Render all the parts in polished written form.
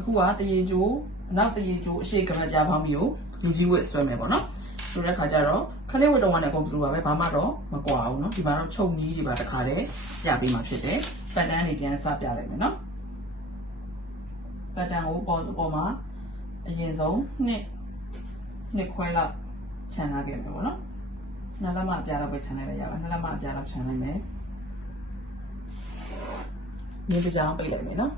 အခုကတရေကျိုးနောက်တရေကျိုးအရှိကမပြားပေါင်းပြီးကိုလူကြီးဝတ်ဆွဲမယ်ပေါ့နော်ဆိုတဲ့ခါကျတော့ခလေးဝတ်တော်ကနေအကုန်တူပါပဲဘာမှတော့မကွာဘူးနော်ဒီမှာတော့ချုပ်နီးဒီပါတစ်ခါတည်းပြပေးမှာဖြစ်တယ်ပတ်တန်းနေပြန်စပြလိုက်မယ်နော်ပတ်တန်းကိုပေါ်မှာအရင်ဆုံးနှစ်ခွဲလောက်ခြံထားခဲ့မယ်ပေါ့နော်နှစ်လက်မအပြားလောက်ပဲခြံလိုက်ရပါနှစ်လက်မအပြားလောက်ခြံလိုက်မယ်မြေကြောင်ပိတ်လိုက်မယ်နော်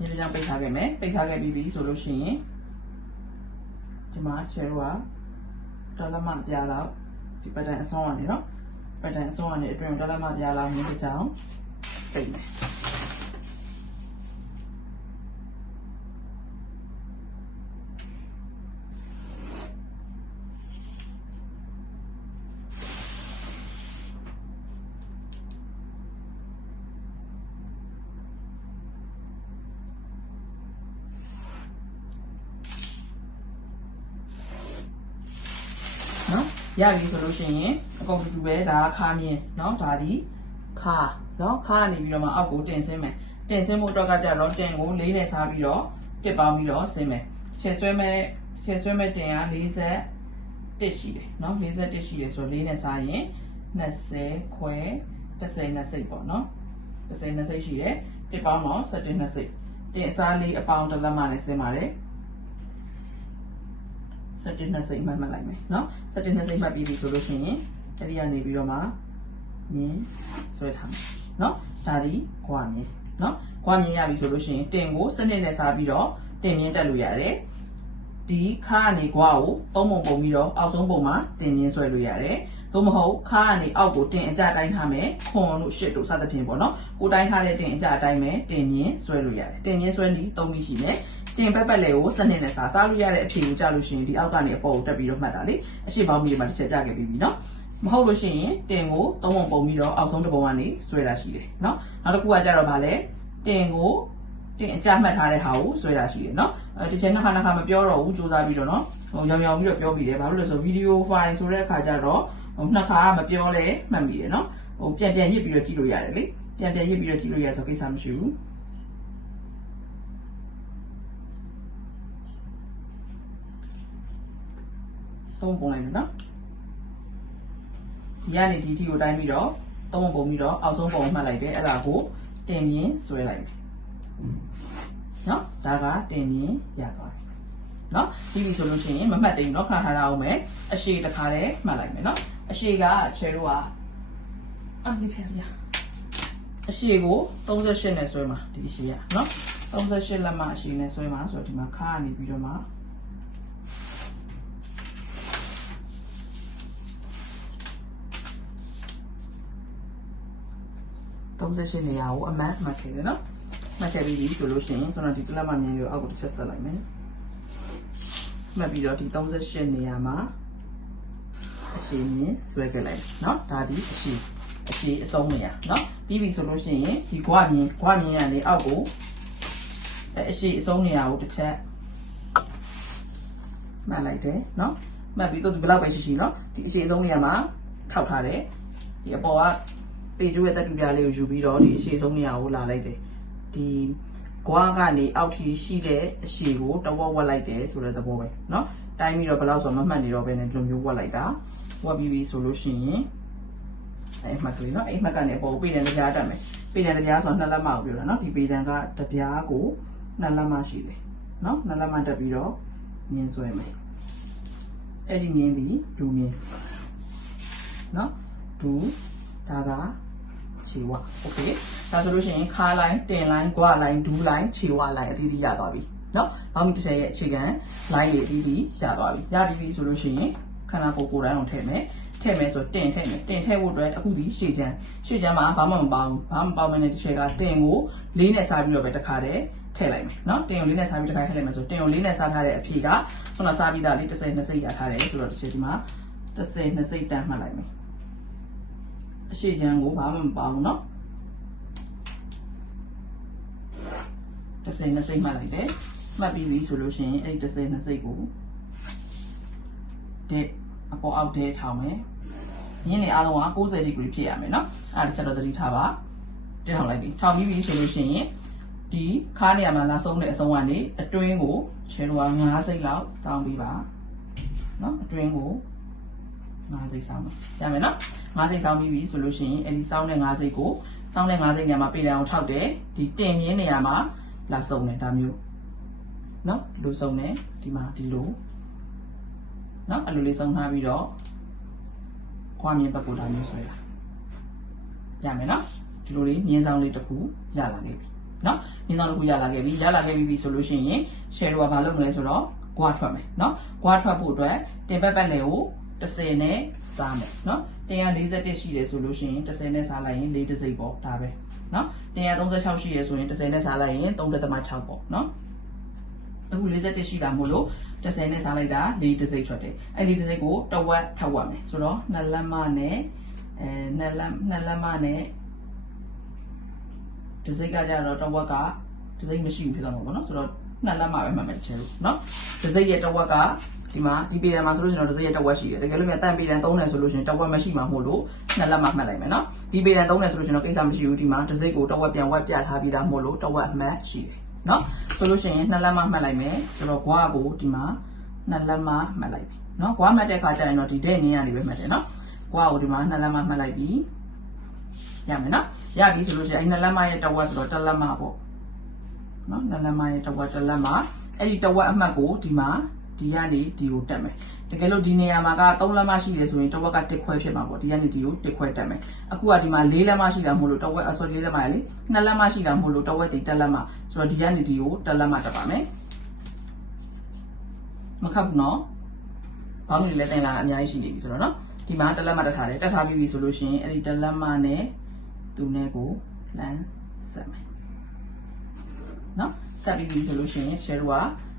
မြေကြောင်ပိတ်ထားခဲ့မယ်ပိတ်ထားခဲ့ပြီးပြီဆိုလို့ရှိရင်ဒီမှာချဲတော့ကတလက်မပြားလောက်ဒီပတ်တန်အဆုံးကနေနော်ပတ်တန်အဆုံးကနေအတွင်းတလက်မပြားလောက်မြေကြောင်ပိတ်မယ်နော်ရပြီဆိုလို့ရှိရင်အကုန်တူပဲဒါခါမြင်နော်ဒါဒီခါနော်ခါကနေပြီးတော့မှအောက်ကိုတင်ဆင်းမယ်တင်ဆင်းဖို့အတွက်ကကြတော့တင်ကိုလေးနဲ့စားပြီးတော့တစ်ပေါင်းပြီးတော့ဆင်းမယ်ခြေဆွဲမဲ့တင်က41ရှိတယ်နော်41ရှိတယ်ဆိုတော့လေးနဲ့စားရင်20ခွဲ10 20ပေါ့နော်10 20ရှိတယ်တစ်ပေါင်းတော့17 20တင်အစားလေးအပေါင်းတစ်လက်မနဲ့ဆင်းပါတယ်17 20မှတ်လိုက်မယ်နော်17 20မှတ်ပြီးပြီဆိုလို့ရှိရင်အဲ့ဒီကနေပြီးတော့မှမြင်းဆွဲထားမယ်နော်ဒါဒီခွာမြင်းနော်ခွာမြင်းရပြီဆိုလို့ရှိရင်တင်ကိုစနစ်နဲ့စားပြီးတော့တင်မြင်းတက်လို့ရတယ်ဒီခါကနေခွာကိုသုံးပုံပုံပြီးတော့အောက်ဆုံးပုံမှာတင်မြင်းဆွဲလို့ရတယ်သို့မဟုတ်ခါကနေအောက်ကိုတင်အကြတိုင်းထားမယ်ခွန်တို့ရှစ်တို့စသဖြင့်ပေါ့နော်ကိုတိုင်းထားတဲ့တင်အကြအတိုင်းပဲတင်မြင်းဆွဲလို့ရတယ်တင်မြင်းဆွဲနည်း3နည်းရှိမယ်တင်ပတ်လေကိုစနစ်နဲ့စားလို့ရတဲ့အဖြေကိုကြားလို့ရှိရင်ဒီအောက်ကနေအပေါ်ကိုတက်ပြီးတော့မှတ်တာလေအရှိပေါင်းပြီးမှတစ်ချက်ပြခဲ့ပြီးပြီနော်မဟုတ်လို့ရှိရင်တင်ကိုသုံးပုံပုံပြီးတော့အောက်ဆုံးတစ်ပုံကနေဆွဲတာရှိတယ်နော်နောက်တစ်ခုကကြတော့ဗာလဲတင်ကိုတင်အကြမှတ်ထားတဲ့ဟာကိုဆွဲတာရှိတယ်နော်တစ်ချက်နှစ်ခါမပြောတော့ဘူးစူးစမ်းပြီးတော့နော်ရောင်ပြီးတော့ပြောပြီးတယ်ဘာလို့လဲဆိုဗီဒီယိုဖိုင်ဆိုတဲ့အခါကျတော့နှစ်ခါမပြောလဲမှတ်မိတယ်နော်ပြန်ရစ်ပြီးတော့ကြည့်လို့ရတယ်လေပြန်ရစ်ပြီးတော့ကြည့်လို့ရဆိုကိစ္စမရှိဘူးသုံးပုံလိုက်မယ်နော်ဒီကနေဒီ T ကိုတိုင်းပြီးတော့သုံးပုံပြီးတော့အောက်ဆုံးပုံမှတ်လိုက်တယ်အဲ့ဒါကိုတင်မြင်ဆွဲလိုက်မယ်နော်ဒါကတင်မြင်ရသွားပြီနော်ပြီးပြီဆိုလို့ရှိရင်မမှတ်သေးဘူးနော်ခဏထားအောင်မယ်အရှိတစ်ခါတည်းမှတ်လိုက်မယ်နော်အရှိကချဲတို့ကအလေးဖျက်ရအရှိကို38နဲ့ဆွဲမှာဒီအရှိရနော်38လက်မအရှိနဲ့ဆွဲမှာဆိုတော့ဒီမှာခါကနေပြီးတော့မှ38နေရာကိုအမှန်မှတ်ခဲ့တယ်နော်မှတ်ခဲ့ပြီးပြီဆိုလို့ရှိရင်ဆိုတော့ဒီတလက်မမြင်ကိုအောက်ကိုတစ်ချက်ဆက်လိုက်မယ်မှတ်ပြီးတော့ဒီ38နေရာမှာအရှိမြင်ဆွဲခဲ့လိုက်နော်ဒါဒီအရှိအဆုံးနေရာနော်ပြီးပြီဆိုလို့ရှိရင်ဒီခွာမြင်ကနေအောက်ကိုအရှိအဆုံးနေရာကိုတစ်ချက်မှတ်လိုက်တယ်နော်မှတ်ပြီးတော့ဒီဘယ်လောက်ပဲရှိနော်ဒီအရှိအဆုံးနေရာမှာထောက်ထားတယ်ဒီအပေါ်ကပေကျိုးရဲ့တက်တူပြားလေးကိုယူပြီးတော့ဒီအရှိဆုံးနေရာကိုလာလိုက်တယ်ဒီဂွားကနေအောက်ထိရှိတဲ့အရှိကိုတဝက်ဝက်လိုက်တယ်ဆိုတဲ့သဘောပဲเนาะတိုင်းပြီးတော့ဘယ်လောက်ဆိုမမှတ်နေတော့ဘဲနဲ့ဒီလိုမျိုးဝက်လိုက်တာဝက်ပြီးပြီဆိုလို့ရှိရင်အဲ့မှတ်တွေ့เนาะအဲ့မှတ်ကနေအပေါ်ပေတံတပြားတက်မယ်ပေတံတပြားဆိုတော့2လက်မကိုပြောတာเนาะဒီပေတံကတပြားကို2လက်မရှိတယ်เนาะ2လက်မတက်ပြီးတော့မြင်းဆွဲမယ်အဲ့ဒီမြင်းပြီးဒူမြင်းเนาะဒူဒါကခြေဝโอเคဒါဆိုလို့ရှိရင်ခါလိုင်းတင်လိုင်း၊ကွာလိုင်း၊ဒူးလိုင်း၊ခြေဝလိုင်းအသီးသီးရသွားပြီเนาะဘောင်းမီတစ်ချက်ရဲ့အခြေခံလိုင်းတွေအသီးသီးရသွားပြီရပြီးပြီဆိုလို့ရှိရင်ခန္ဓာကိုယ်ကိုယ်တိုင်းအောင်ထည့်မယ်ဆိုတင်ထည့်ဖို့အတွက်အခုဒီရှေ့ချမ်းမှာဘာမှမပေါင်းမနဲ့တစ်ချက်ကတင်ကိုလေးနဲ့စားပြီးတော့ပဲတစ်ခါတည်းထည့်လိုက်မယ်เนาะတင်ကိုလေးနဲ့စားပြီးတစ်ခါထည့်လိုက်မယ်ဆိုတင်ကိုလေးနဲ့စားထားတဲ့အဖြေကခုနစားပြီးသားလေး30 20ရထားတယ်ဆိုတော့တစ်ချက်ဒီမှာ30 20တန်းမှတ်လိုက်မယ်အရှိချမ်းကိုဘာမှမပေါဘူးเนาะ30 20မှတ်လိုက်တယ်မှတ်ပြီးပြီဆိုလို့ရှိရင်အဲ့ဒီ30 20ကိုအပေါ်အောက်ထဲထောင်မယ်မြင်းနေအားလုံးက90 degree ဖြစ်ရမယ်เนาะအဲ့ဒါတစ်ချက်တော့သတိထားပါတင်ထောင်လိုက်ပြီထောင်ပြီးပြီဆိုလို့ရှိရင် ဒီခါနေရာမှာလာဆုံးတဲ့အဆုံးကနေအတွင်းကိုချဲတော့9စိတ်လောက်စောင်းပြီးပါနော်အတွင်းကို9စိတ်စောင်းပါရမယ်နော်9စိတ်စောင်းပြီးပြီဆိုလို့ရှိရင်အဲဒီစောင်းတဲ့9စိတ်ကိုစောင်းတဲ့9စိတ်နေရာမှာပေတံအောင်ထောက်တယ်ဒီတင်မြင်းနေရာမှာလာဆုံးတယ်ဒါမျိုးနော်လူဆုံးတယ်ဒီမှာဒီလိုနော်အဲ့လိုလေးဆုံးထားပြီးတော့ခွာမြင်းဘက်ကိုဒါမျိုးဆွဲတာရမယ်နော်ဒီလိုလေးမြင်းဆောင်လေးတစ်ခုရလာခဲ့ပြီနော်မြင်းဆောင်တစ်ခုရလာခဲ့ပြီဆိုလို့ရှိရင် share ကဘာလုပ်မလဲဆိုတော့ဂွားထွက်မယ်နော်ဂွားထွက်ဖို့အတွက်တင်ပတ်ပတ်လေကို10နဲ့စားမယ်နော်141ရှိတယ်ဆိုလို့ရှိရင်10နဲ့စားလိုက်ရင်4တစ်စိတ်ပေါ့ဒါပဲနော်136ရှိရဆိုရင်10နဲ့စားလိုက်ရင်3.6ပေါ့နော်အခု41ရှိတာမို့လို့10နဲ့စားလိုက်တာ4တစ်စိတ်ထွက်တယ်အဲ့ဒီတစ်စိတ်ကိုတဝက်ထပ်ဝတ်မယ်ဆိုတော့2လက်မနဲ့2လက်မနဲ့တစ်စိတ်ကကြတော့တဝက်ကတစ်စိတ်မရှိဘူးဖြစ်သွားမှာပေါ့နော်ဆိုတော့2လက်မပဲမှတ်မယ်တစ်ချက်လို့နော်တစ်စိတ်ရဲ့တဝက်ကဒီမှာဒီပေတံမှာဆိုလို့ရှိရင်တော့တစ်စိတ်ရဲ့တဝက်ရှိတယ်တကယ်လို့မြန်တန်ပေတံ3တယ်ဆိုလို့ရှိရင်တဝက်မရှိမှာမို့လို့2လက်မမှတ်လိုက်မယ်နော်ဒီပေတံ3တယ်ဆိုလို့ရှိရင်တော့ကိစ္စမရှိဘူးဒီမှာတစ်စိတ်ကိုတဝက်ပြန်ဝက်ပြထားပြီးသားမို့လို့တဝက်အမှတ်ရှိတယ်နော်ဆိုလို့ရှိရင်2လက်မမှတ်လိုက်မယ်ဆိုတော့ဂွားကိုဒီမှာ2လက်မမှတ်လိုက်ပြီနော်ဂွားမှတ်တဲ့အခါကျရင်တော့ဒီတဲ့နင်းကနေပဲမှတ်တယ်နော်ဂွားကိုဒီမှာ2လက်မမှတ်လိုက်ပြီရမယ်နော်ရပြီဆိုလို့ရှိရင်အဲ့2လက်မရဲ့တဝက်ဆိုတော့1လက်မပေါ့နော်2လက်မရဲ့တဝက်1လက်မအဲ့ဒီတဝက်အမှတ်ကိုဒီမှာဒီကနေဒီကိုတက်မယ်တကယ်လို့ဒီနေရာမှာက3လက်မရှိတယ်ဆိုရင်တဝက်က1ခွဲဖြစ်မှာပေါ့ဒီကနေဒီကို1ခွဲတက်မယ်အခုကဒီမှာ4လက်မရှိတာမို့လို့တဝက်ဆို4လက်မလေ2လက်မရှိတာမို့လို့တဝက်ဒီ1လက်မဆိုတော့ဒီကနေဒီကို1လက်မတက်ပါမယ်မခတ်ဘူးနော်ဘာမှလည်းတင်လာအများကြီးရှိနေပြီဆိုတော့နော်ဒီမှာ1လက်မတက်ထားတယ်တက်ထားပြီးပြီဆိုလို့ရှိရင်အဲ့ဒီ1လက်မနဲ့သူနဲ့ကိုလမ်းဆက်မယ်နော်ဆက်ပြီးပြီဆိုလို့ရှိရင် share က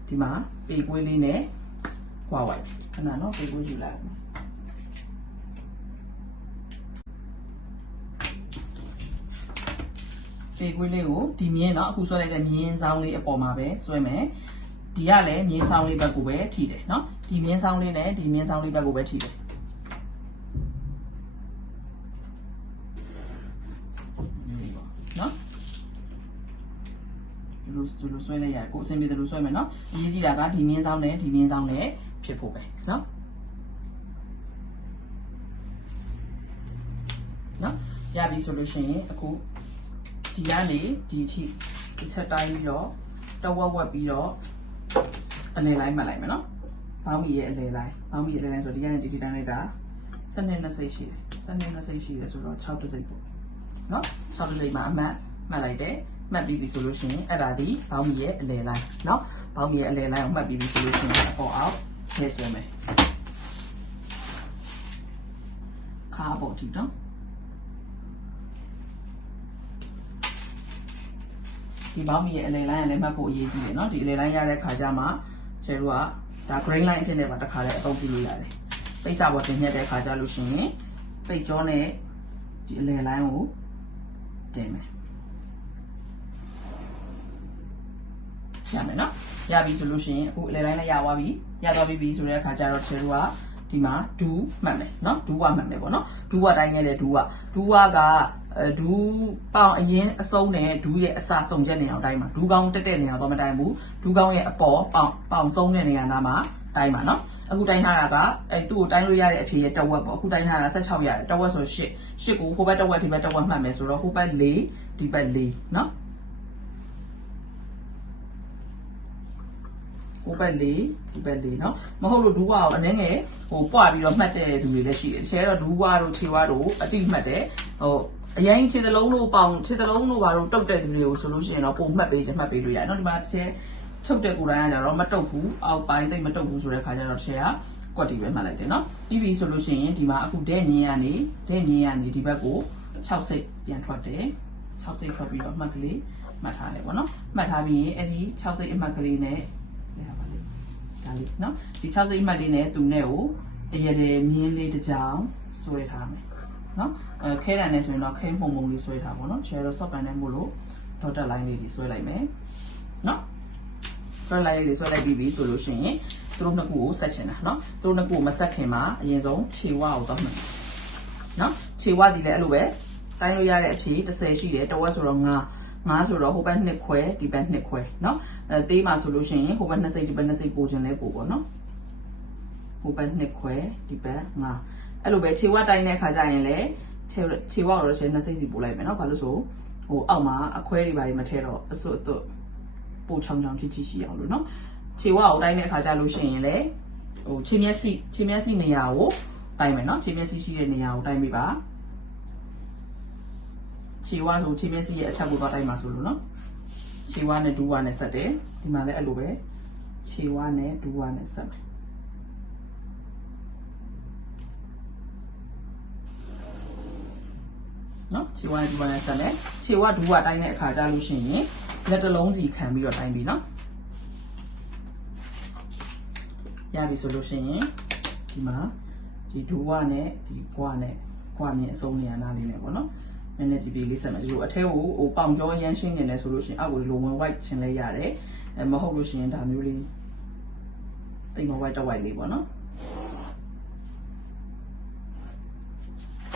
ဒီမှာပေကွေးလေးနဲ့ခွာဝိုက်ခဏနော်ပေကွေးယူလိုက်ပေကွေးလေးကိုဒီမြင်းเนาะအခုဆွဲလိုက်တဲ့မြင်းဆောင်လေးအပေါ်မှာပဲဆွဲမယ်ဒီကလည်းမြင်းဆောင်လေးဘက်ကိုပဲထိတယ်เนาะဒီမြင်းဆောင်လေးနဲ့ဒီမြင်းဆောင်လေးဘက်ကိုပဲထိတယ်เนาะဒီလိုဆွဲလိုက်ရတယ်ကိုအဆင်ပြေတယ်လို့ဆွဲမယ်နော်အရေးကြီးတာကဒီမြင်းဆောင်နဲ့ဒီမြင်းဆောင်နဲ့ဖြစ်ဖို့ပဲနော်ရပြီဆိုလို့ရှိရင်အခုဒီကနေဒီထိဒီချက်တိုင်းပြီးတော့တဝက်ဝက်ပြီးတော့အလယ်လိုက်မှတ်လိုက်မယ်နော်ဘောင်းမီရဲ့အလယ်လိုက်ဆိုဒီကနေဒီထိတိုင်းလိုက်တာ12စိတ်ရှိတယ်12စိတ်ရှိတယ်ဆိုတော့6စိတ်ပေါ့နော်6စိတ်မှာအမှတ်မှတ်လိုက်တယ်မှတ်ပြီးပြီဆိုလို့ရှိရင်အဲ့ဒါဒီဘောင်းမီရဲ့အလယ်လိုက်เนาะဘောင်းမီရဲ့အလယ်လိုက်ကိုမှတ်ပြီးပြီဆိုလို့ရှိရင်အပေါ်အောက်ထည့်ဆွဲမယ်ခါပေါ်ထိเนาะဒီဘောင်းမီရဲ့အလယ်လိုင်းကလည်းမှတ်ဖို့အရေးကြီးတယ်เนาะဒီအလယ်လိုင်းရတဲ့ခါကျမှကျတို့ကဒါ grain line အဖြစ်နဲ့ပါတစ်ခါတည်းအသုံးပြုလို့ရတယ်ပိတ်စာပေါ်တင်ညက်တဲ့ခါကျလို့ရှိရင်ပိတ်ကြောနဲ့ဒီအလယ်လိုင်းကိုတင်မယ်ရမယ်နော်ရပြီဆိုလို့ရှိရင်အခုအလယ်တိုင်းလည်းရသွားပြီဆိုတဲ့အခါကျတော့တို့ကဒီမှာဒူးမှတ်မယ်နော်ဒူးကမှတ်မယ်ပေါ့နော်ဒူးကတိုင်းခဲ့တဲ့ဒူးကဒူးပေါင်အရင်အစုံနဲ့ဒူးရဲ့အစစုံချက်နေအောင်တိုင်းမှာဒူးကောင်းတက်တဲ့နေရာတော့မတိုင်းဘူးဒူးကောင်းရဲ့အပေါ်ပေါင်ဆုံးတဲ့နေရာနားမှာတိုင်းပါနော်အခုတိုင်းထားတာကသူ့ကိုတိုင်းလို့ရတဲ့အဖြေရဲ့တဝက်ပေါ့အခုတိုင်းထားတာ16ရတယ်တဝက်ဆို8ကိုဟိုဘက်တဝက်ဒီဘက်တဝက်မှတ်မယ်ဆိုတော့ဟိုဘက်4ဒီဘက်4နော်ဟိုဘက်4ဒီဘက်4เนาะမဟုတ်လို့ဒူးဝါကိုအနည်းငယ်ပွားပြီးတော့မှတ်တဲ့သူတွေလည်းရှိတယ်တကယ်တော့ဒူးဝါတို့ခြေဝါတို့အတိမှတ်တယ်အရင်ခြေသလုံးတို့ပေါင်ခြေသလုံးတို့ဘာတို့တုတ်တဲ့သူတွေကိုဆိုလို့ရှိရင်တော့ပုံမှတ်ပေးချင်မှတ်ပေးလို့ရတယ်เนาะဒီမှာတစ်ချက်ထုတ်တဲ့ကိုယ်တိုင်းကကြတော့မတုတ်ဘူးအောက်ပိုင်းသိမ့်မတုတ်ဘူးဆိုတဲ့ခါကျတော့တစ်ချက်ကကွက်တီပဲမှတ်လိုက်တယ်เนาะပြီးပြီဆိုလို့ရှိရင်ဒီမှာအခုဒဲမြင်းကနေဒီဘက်ကို6စိတ်ပြန်ထွက်တယ်6စိတ်ထွက်ပြီးတော့မှတ်ကလေးမှတ်ထားတယ်ပေါ့เนาะမှတ်ထားပြီးရင်အဲ့ဒီ6စိတ်အမှတ်ကလေးနဲ့ဒါလေးเนาะဒီ6စိတ်အမှတ်လေးနဲ့သူနဲ့ကိုအရတဲ့မြင်းလေးတစ်ကြောင်ဆွဲထားမယ်เนาะခဲတံနဲ့ဆိုရင်တော့ခဲမှုံမှုံလေးဆွဲထားပါတော့ share ဆော့ကန်နဲ့မို့လို့ dotted line လေးတွေဆွဲလိုက်မယ်เนาะ dotted line လေးတွေဆွဲလိုက်ပြီးပြီဆိုလို့ရှိရင်သူတို့နှစ်ခုကိုဆက်ချင်တာเนาะသူတို့နှစ်ခုကိုမဆက်ခင်မှာအရင်ဆုံးခြေဝါကိုတော့မှတ်เนาะခြေဝါဒီလည်းအဲ့လိုပဲတိုင်းလို့ရတဲ့အဖြေ30ရှိတယ်တဝက်ဆိုတော့9 ငါဆိုတော့ဟိုဘက်နှစ်ခွဲဒီဘက်နှစ်ခွဲเนาะတေးမှာဆိုလို့ရှိရင်ဟိုဘက်2စိတ်ဒီဘက်2စိတ်ပို့ခြင်းလဲပို့ပေါ့เนาะဟိုဘက်နှစ်ခွဲဒီဘက်5အဲ့လိုပဲခြေဝက်တိုင်းတဲ့အခါကျရင်လေခြေဝက်တော့2စိတ်စီပို့လိုက်မယ်เนาะဘာလို့ဆိုဟိုအောက်မှာအခွဲတွေပါမထည့်တော့အစွတ်အသွတ်ပို့ချောင်းချောင်းကြီးကြီးရှိအောင်လို့เนาะခြေဝက်ကိုတိုင်းတဲ့အခါကျလို့ရှိရင်လေဟိုခြေမျက်စိနေရာကိုတိုင်းမယ်เนาะခြေမျက်စိရှိတဲ့နေရာကိုတိုင်းပြပါခြေဝါဆိုခြေမျက်စိရဲ့အထက်ကိုသွားတိုင်းမှာဆိုလို့နော်ခြေဝါနဲ့ဒူးဝါနဲ့ဆက်တယ်ဒီမှာလည်းအဲ့လိုပဲခြေဝါနဲ့ဒူးဝါနဲ့ဆက်မယ်နော်ခြေဝါနဲ့ဒူးဝါနဲ့ဆက်မယ်ခြေဝါဒူးဝါတိုင်းတဲ့အခါကျလို့ရှိရင်လက်တစ်လုံးစီခံပြီးတော့တိုင်းပြီနော်ရပြီဆိုလို့ရှိရင်ဒီမှာဒီဒူးဝါနဲ့ဒီကွာနဲ့ကွာမြင်အစုံနေရနာလေးနဲ့ပေါ့နော်နည်းနည်းပြပြလေးဆက်မယ်ဒီလိုအထဲကိုဟိုပေါင်ကြောရမ်းရှင်းနေတယ်ဆိုလို့ရှိရင်အောက်ကိုဒီလိုဝင် white ချင်လဲရတယ်မဟုတ်လို့ရှိရင်ဒါမျိုးလေးတိတ်မ white တော့ white လေးပေါ့နော်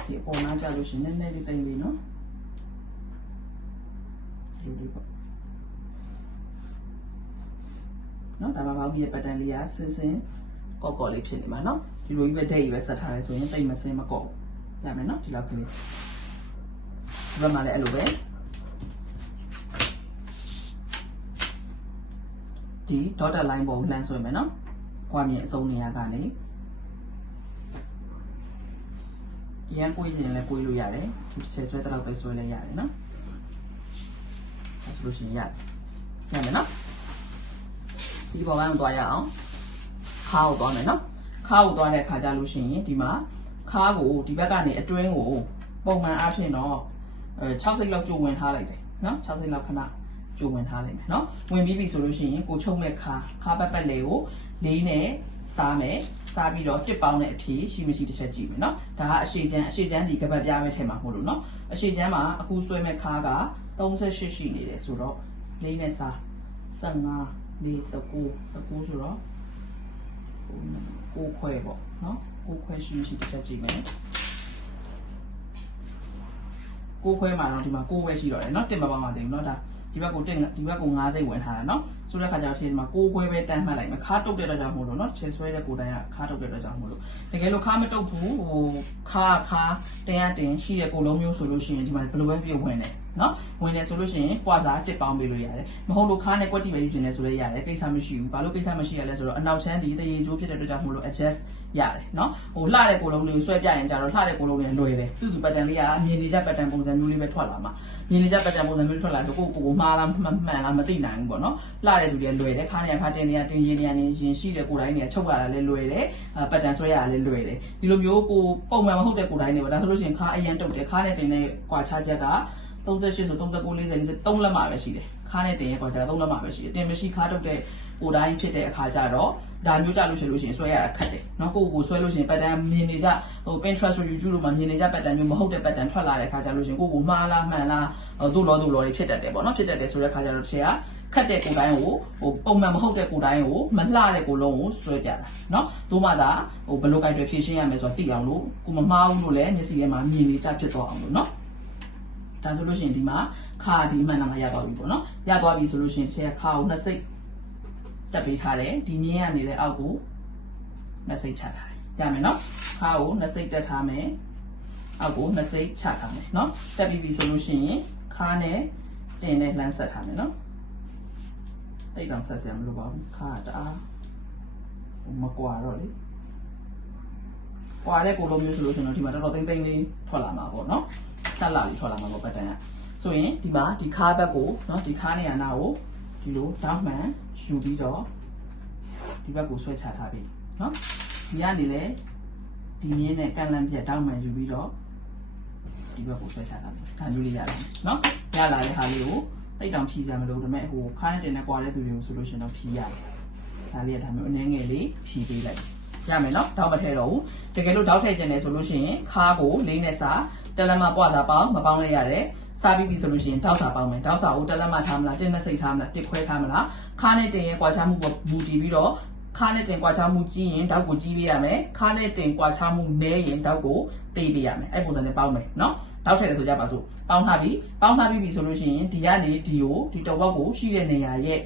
ဒီပေါ်နာကြလို့ရှိရင်နည်းနည်းလေးတိတ်လေးနော်ဒီလိုပေါ့နော်ဒါမှပေါင်းပြီးပတ်တန်လေးကစင်စင်ကော့ကော့လေးဖြစ်နေမှာနော်ဒီလိုကြီးပဲဒိတ်ကြီးပဲဆက်ထားရဲဆိုရင်တိတ်မစင်မကော့ရမယ်နော်ဒီလောက်ကလေးဒီဘက်မှာလည်းအဲ့လိုပဲဒီ dotted line ပေါ်ကိုလှမ်းဆွဲမယ်နော်။ကွာမြင်အစုံနေရာကနေရန်ကွေးရင်လည်းကွေးလို့ရတယ်။ဒီချဲဆွဲတဲ့လောက်ပဲဆွဲလဲရတယ်နော်။အဲဆိုလို့ရှိရင်ရမယ်နော်။ဒီပေါ်ကနေသွားရအောင်။ခါကိုသွားမယ်နော်။ခါကိုသွားတဲ့အခါကျလို့ရှိရင်ဒီမှာခါကိုဒီဘက်ကနေအတွင်းကိုပုံမှန်အားဖြင့်တော့6စိတ်လောက်ကြိုဝင်ထားလိုက်တယ်နော်6စိတ်လောက်ခဏကြိုဝင်ထားလိုက်မယ်နော်ဝင်ပြီးပြီဆိုလို့ရှိရင်ကိုချုပ်မဲ့ခါပတ်ပတ်လေကိုလေးနဲ့စားမယ်စားပြီးတော့တစ်ပေါင်းနဲ့အဖြေရှိမရှိတစ်ချက်ကြည့်မယ်နော်ဒါကအရှိချမ်းဒီကပတ်ပြားမဲ့ထဲမှာမဟုတ်လို့နော်အရှိချမ်းမှာအခုဆွဲမဲ့ခါက38ရှိနေတယ်ဆိုတော့လေးနဲ့စား15 49ဆိုတော့9ခွဲပေါ့နော်9ခွဲရှိမရှိတစ်ချက်ကြည့်မယ်9ခွဲမှာတော့ဒီမှာ9ပဲရှိတော့တယ်เนาะတင်မပေါင်းပါသေးဘူးเนาะဒါဒီဘက်ကို9စိတ်ဝင်ထားတာเนาะဆိုတဲ့ခါကျတော့ဒီမှာ9ခွဲပဲတန်းမှတ်လိုက်မယ်ခါတုတ်တဲ့တော့ကြောင့်မို့လို့เนาะချဲဆွဲတဲ့ကိုတိုင်းကခါတုတ်တဲ့တော့ကြောင့်မို့လို့တကယ်လို့ခါမတုတ်ဘူးဟိုခါတင်ရှိတဲ့ကိုလုံးမျိုးဆိုလို့ရှိရင်ဒီမှာဘယ်လိုပဲပြဝင်တယ်เนาะဝင်တယ်ဆိုလို့ရှိရင်ပွားစာတစ်ပေါင်းပေးလို့ရတယ်မဟုတ်လို့ခါနဲ့ကွက်တိပဲယူခြင်းလဲဆိုလဲရတယ်ကိစ္စမရှိဘူးဘာလို့ကိစ္စမရှိရလဲဆိုတော့အနောက်ချမ်းဒီတရေကျိုးဖြစ်တဲ့အတွက်ကြောင့်မို့လို့ adjust ရတယ်เนาะဟိုလှတဲ့ကိုလုံးလေးကိုဆွဲပြရင်ကြတော့လှတဲ့ကိုလုံးလေးလွယ်တယ်သူ့ပတ်တန်လေးကမြင်နေကြပတ်တန်ပုံစံမျိုးလေးပဲထွက်လာမှာမြင်နေကြပတ်တန်ပုံစံမျိုးထွက်လာဆိုကိုမှားလားမှန်လားမသိနိုင်ဘူးပေါ့နော်လှတဲ့သူတွေလွယ်တယ်ခါနေခါတင်နေတင်ရင်ရင်ရှိတဲ့ကိုတိုင်းတွေချုပ်ရတာလည်းလွယ်တယ်ပတ်တန်ဆွဲရတာလည်းလွယ်တယ်ဒီလိုမျိုးကိုပုံမှန်မဟုတ်တဲ့ကိုတိုင်းတွေပေါ့ဒါဆိုလို့ရှိရင်ခါအရန်တုတ်တယ်ခါနဲ့တင်တဲ့ကွာခြားချက်က38ဆို39 40 3လက်မှပဲရှိတယ်ခါနဲ့တင်ရဲ့ကွာခြား3လက်မှပဲရှိတယ်တင်မရှိခါတုတ်တဲ့ကိုတိုင်းဖြစ်တဲ့အခါကျတော့ဒါမျိုးကြလို့ရှိရင်ဆွဲရတာခက်တယ်เนาะကိုဆွဲလို့ရှိရင်ပတ်တန်မြင်နေကြဟို Pinterest တို့ YouTube တို့မှာမြင်နေကြပတ်တန်မျိုးမဟုတ်တဲ့ပတ်တန်ထွက်လာတဲ့အခါကျလို့ရှိရင်ကိုမှားလားမှန်လားတို့လောတွေဖြစ်တတ်တယ်ပေါ့เนาะဖြစ်တတ်တယ်ဆိုတဲ့အခါကျတော့တစ်ချက်ကခက်တဲ့ကိုတိုင်းကိုဟိုပုံမှန်မဟုတ်တဲ့ကိုတိုင်းကိုမလှတဲ့ကိုလုံးကိုဆွဲပြတာเนาะတို့မှသာဟိုဘယ်လိုကိုင်တွေဖြည့်ရှင်းရမယ်ဆိုတာသိအောင်လို့ကိုမမှားဘူးလို့လည်းမျက်စိထဲမှာမြင်နေကြဖြစ်သွားအောင်လို့เนาะဒါဆိုလို့ရှိရင်ဒီမှာခါဒီမှန်တာမှရသွားပြီပေါ့เนาะရသွားပြီဆိုလို့ရှိရင်တစ်ချက်ခါကို2စိတ်တက်ပေးထားတယ်ဒီမြင်းကနေလည်းအောက်ကို2စိတ်ချထားတယ်ရမယ်နော်ခါကို2စိတ်တက်ထားမယ်အောက်ကို2စိတ်ချထားမယ်နော်တက်ပြီးပြီဆိုလို့ရှိရင်ခါနဲ့တင်နဲ့လှမ်းဆက်ထားမယ်နော်တိတ်တောင်ဆက်စရာမလိုပါဘူးခါတအားမကွာတော့လေကွာတဲ့ကိုလိုမျိုးဆိုလို့ရှိရင်တော့ဒီမှာတော်တော်သိမ့်သိမ့်လေးထွက်လာမှာပေါ့နော်တက်လာပြီးထွက်လာမှာပေါ့ပတ်တန်ကဆိုရင်ဒီမှာဒီခါဘက်ကိုနော်ဒီခါနေရာနာကိုဒီလိုတောင်းမှန်ယူပြီးတော့ဒီဘက်ကိုဆွဲချထားပြီเนาะဒီကနေလေဒီမြင်းနဲ့ကန်လန့်ပြက်တောင်းမှန်ယူပြီးတော့ဒီဘက်ကိုဆွဲချထားပြီဒါမျိုးလေးရတယ်เนาะရလာတဲ့ဟာလေးကိုတိတ်တောင်ဖြီးစရာမလိုဒါပေမဲ့ဟိုခါနဲ့တင်နဲ့ကွာတဲ့သူတွေကိုဆိုလို့ရှင်တော့ဖြီးရတယ်ဒါလေးကဒါမျိုးအနည်းငယ်လေးဖြီးပေးလိုက်ရမယ်เนาะတောက်မထဲတော့ဘူးတကယ်လို့တောက်ထည့်ကျင်တယ်ဆိုလို့ရှိရင်ခါကိုလေးနဲ့စာတလက်မပွားတာပေါင်းမပေါင်းလဲရတယ်စားပြီးပြီဆိုလို့ရှိရင်တောက်စာပေါင်းမယ်တောက်စာကိုတလက်မထားမလားတင်းနဲ့စိတ်ထားမလားတစ်ခွဲထားမလားခါနဲ့တင်ရဲ့ကွာခြားမှုပေါ်မူတည်ပြီးတော့ ခါနဲ့တင်ကွာခြားမှုကြီးရင်တောက်ကိုကြီးပေးရမယ်ခါနဲ့တင်ကွာခြားမှုနည်းရင်တောက်ကိုသေးပေးရမယ်အဲ့ပုံစံနဲ့ပေါင်းမယ်နော်တောက်ထည့်တယ်ဆိုကြပါစို့ပေါင်းထားပြီဆိုလို့ရှိရင်ဒီကနေဒီကိုဒီတစ်ဝက်ကိုရှိတဲ့နေရာရဲ့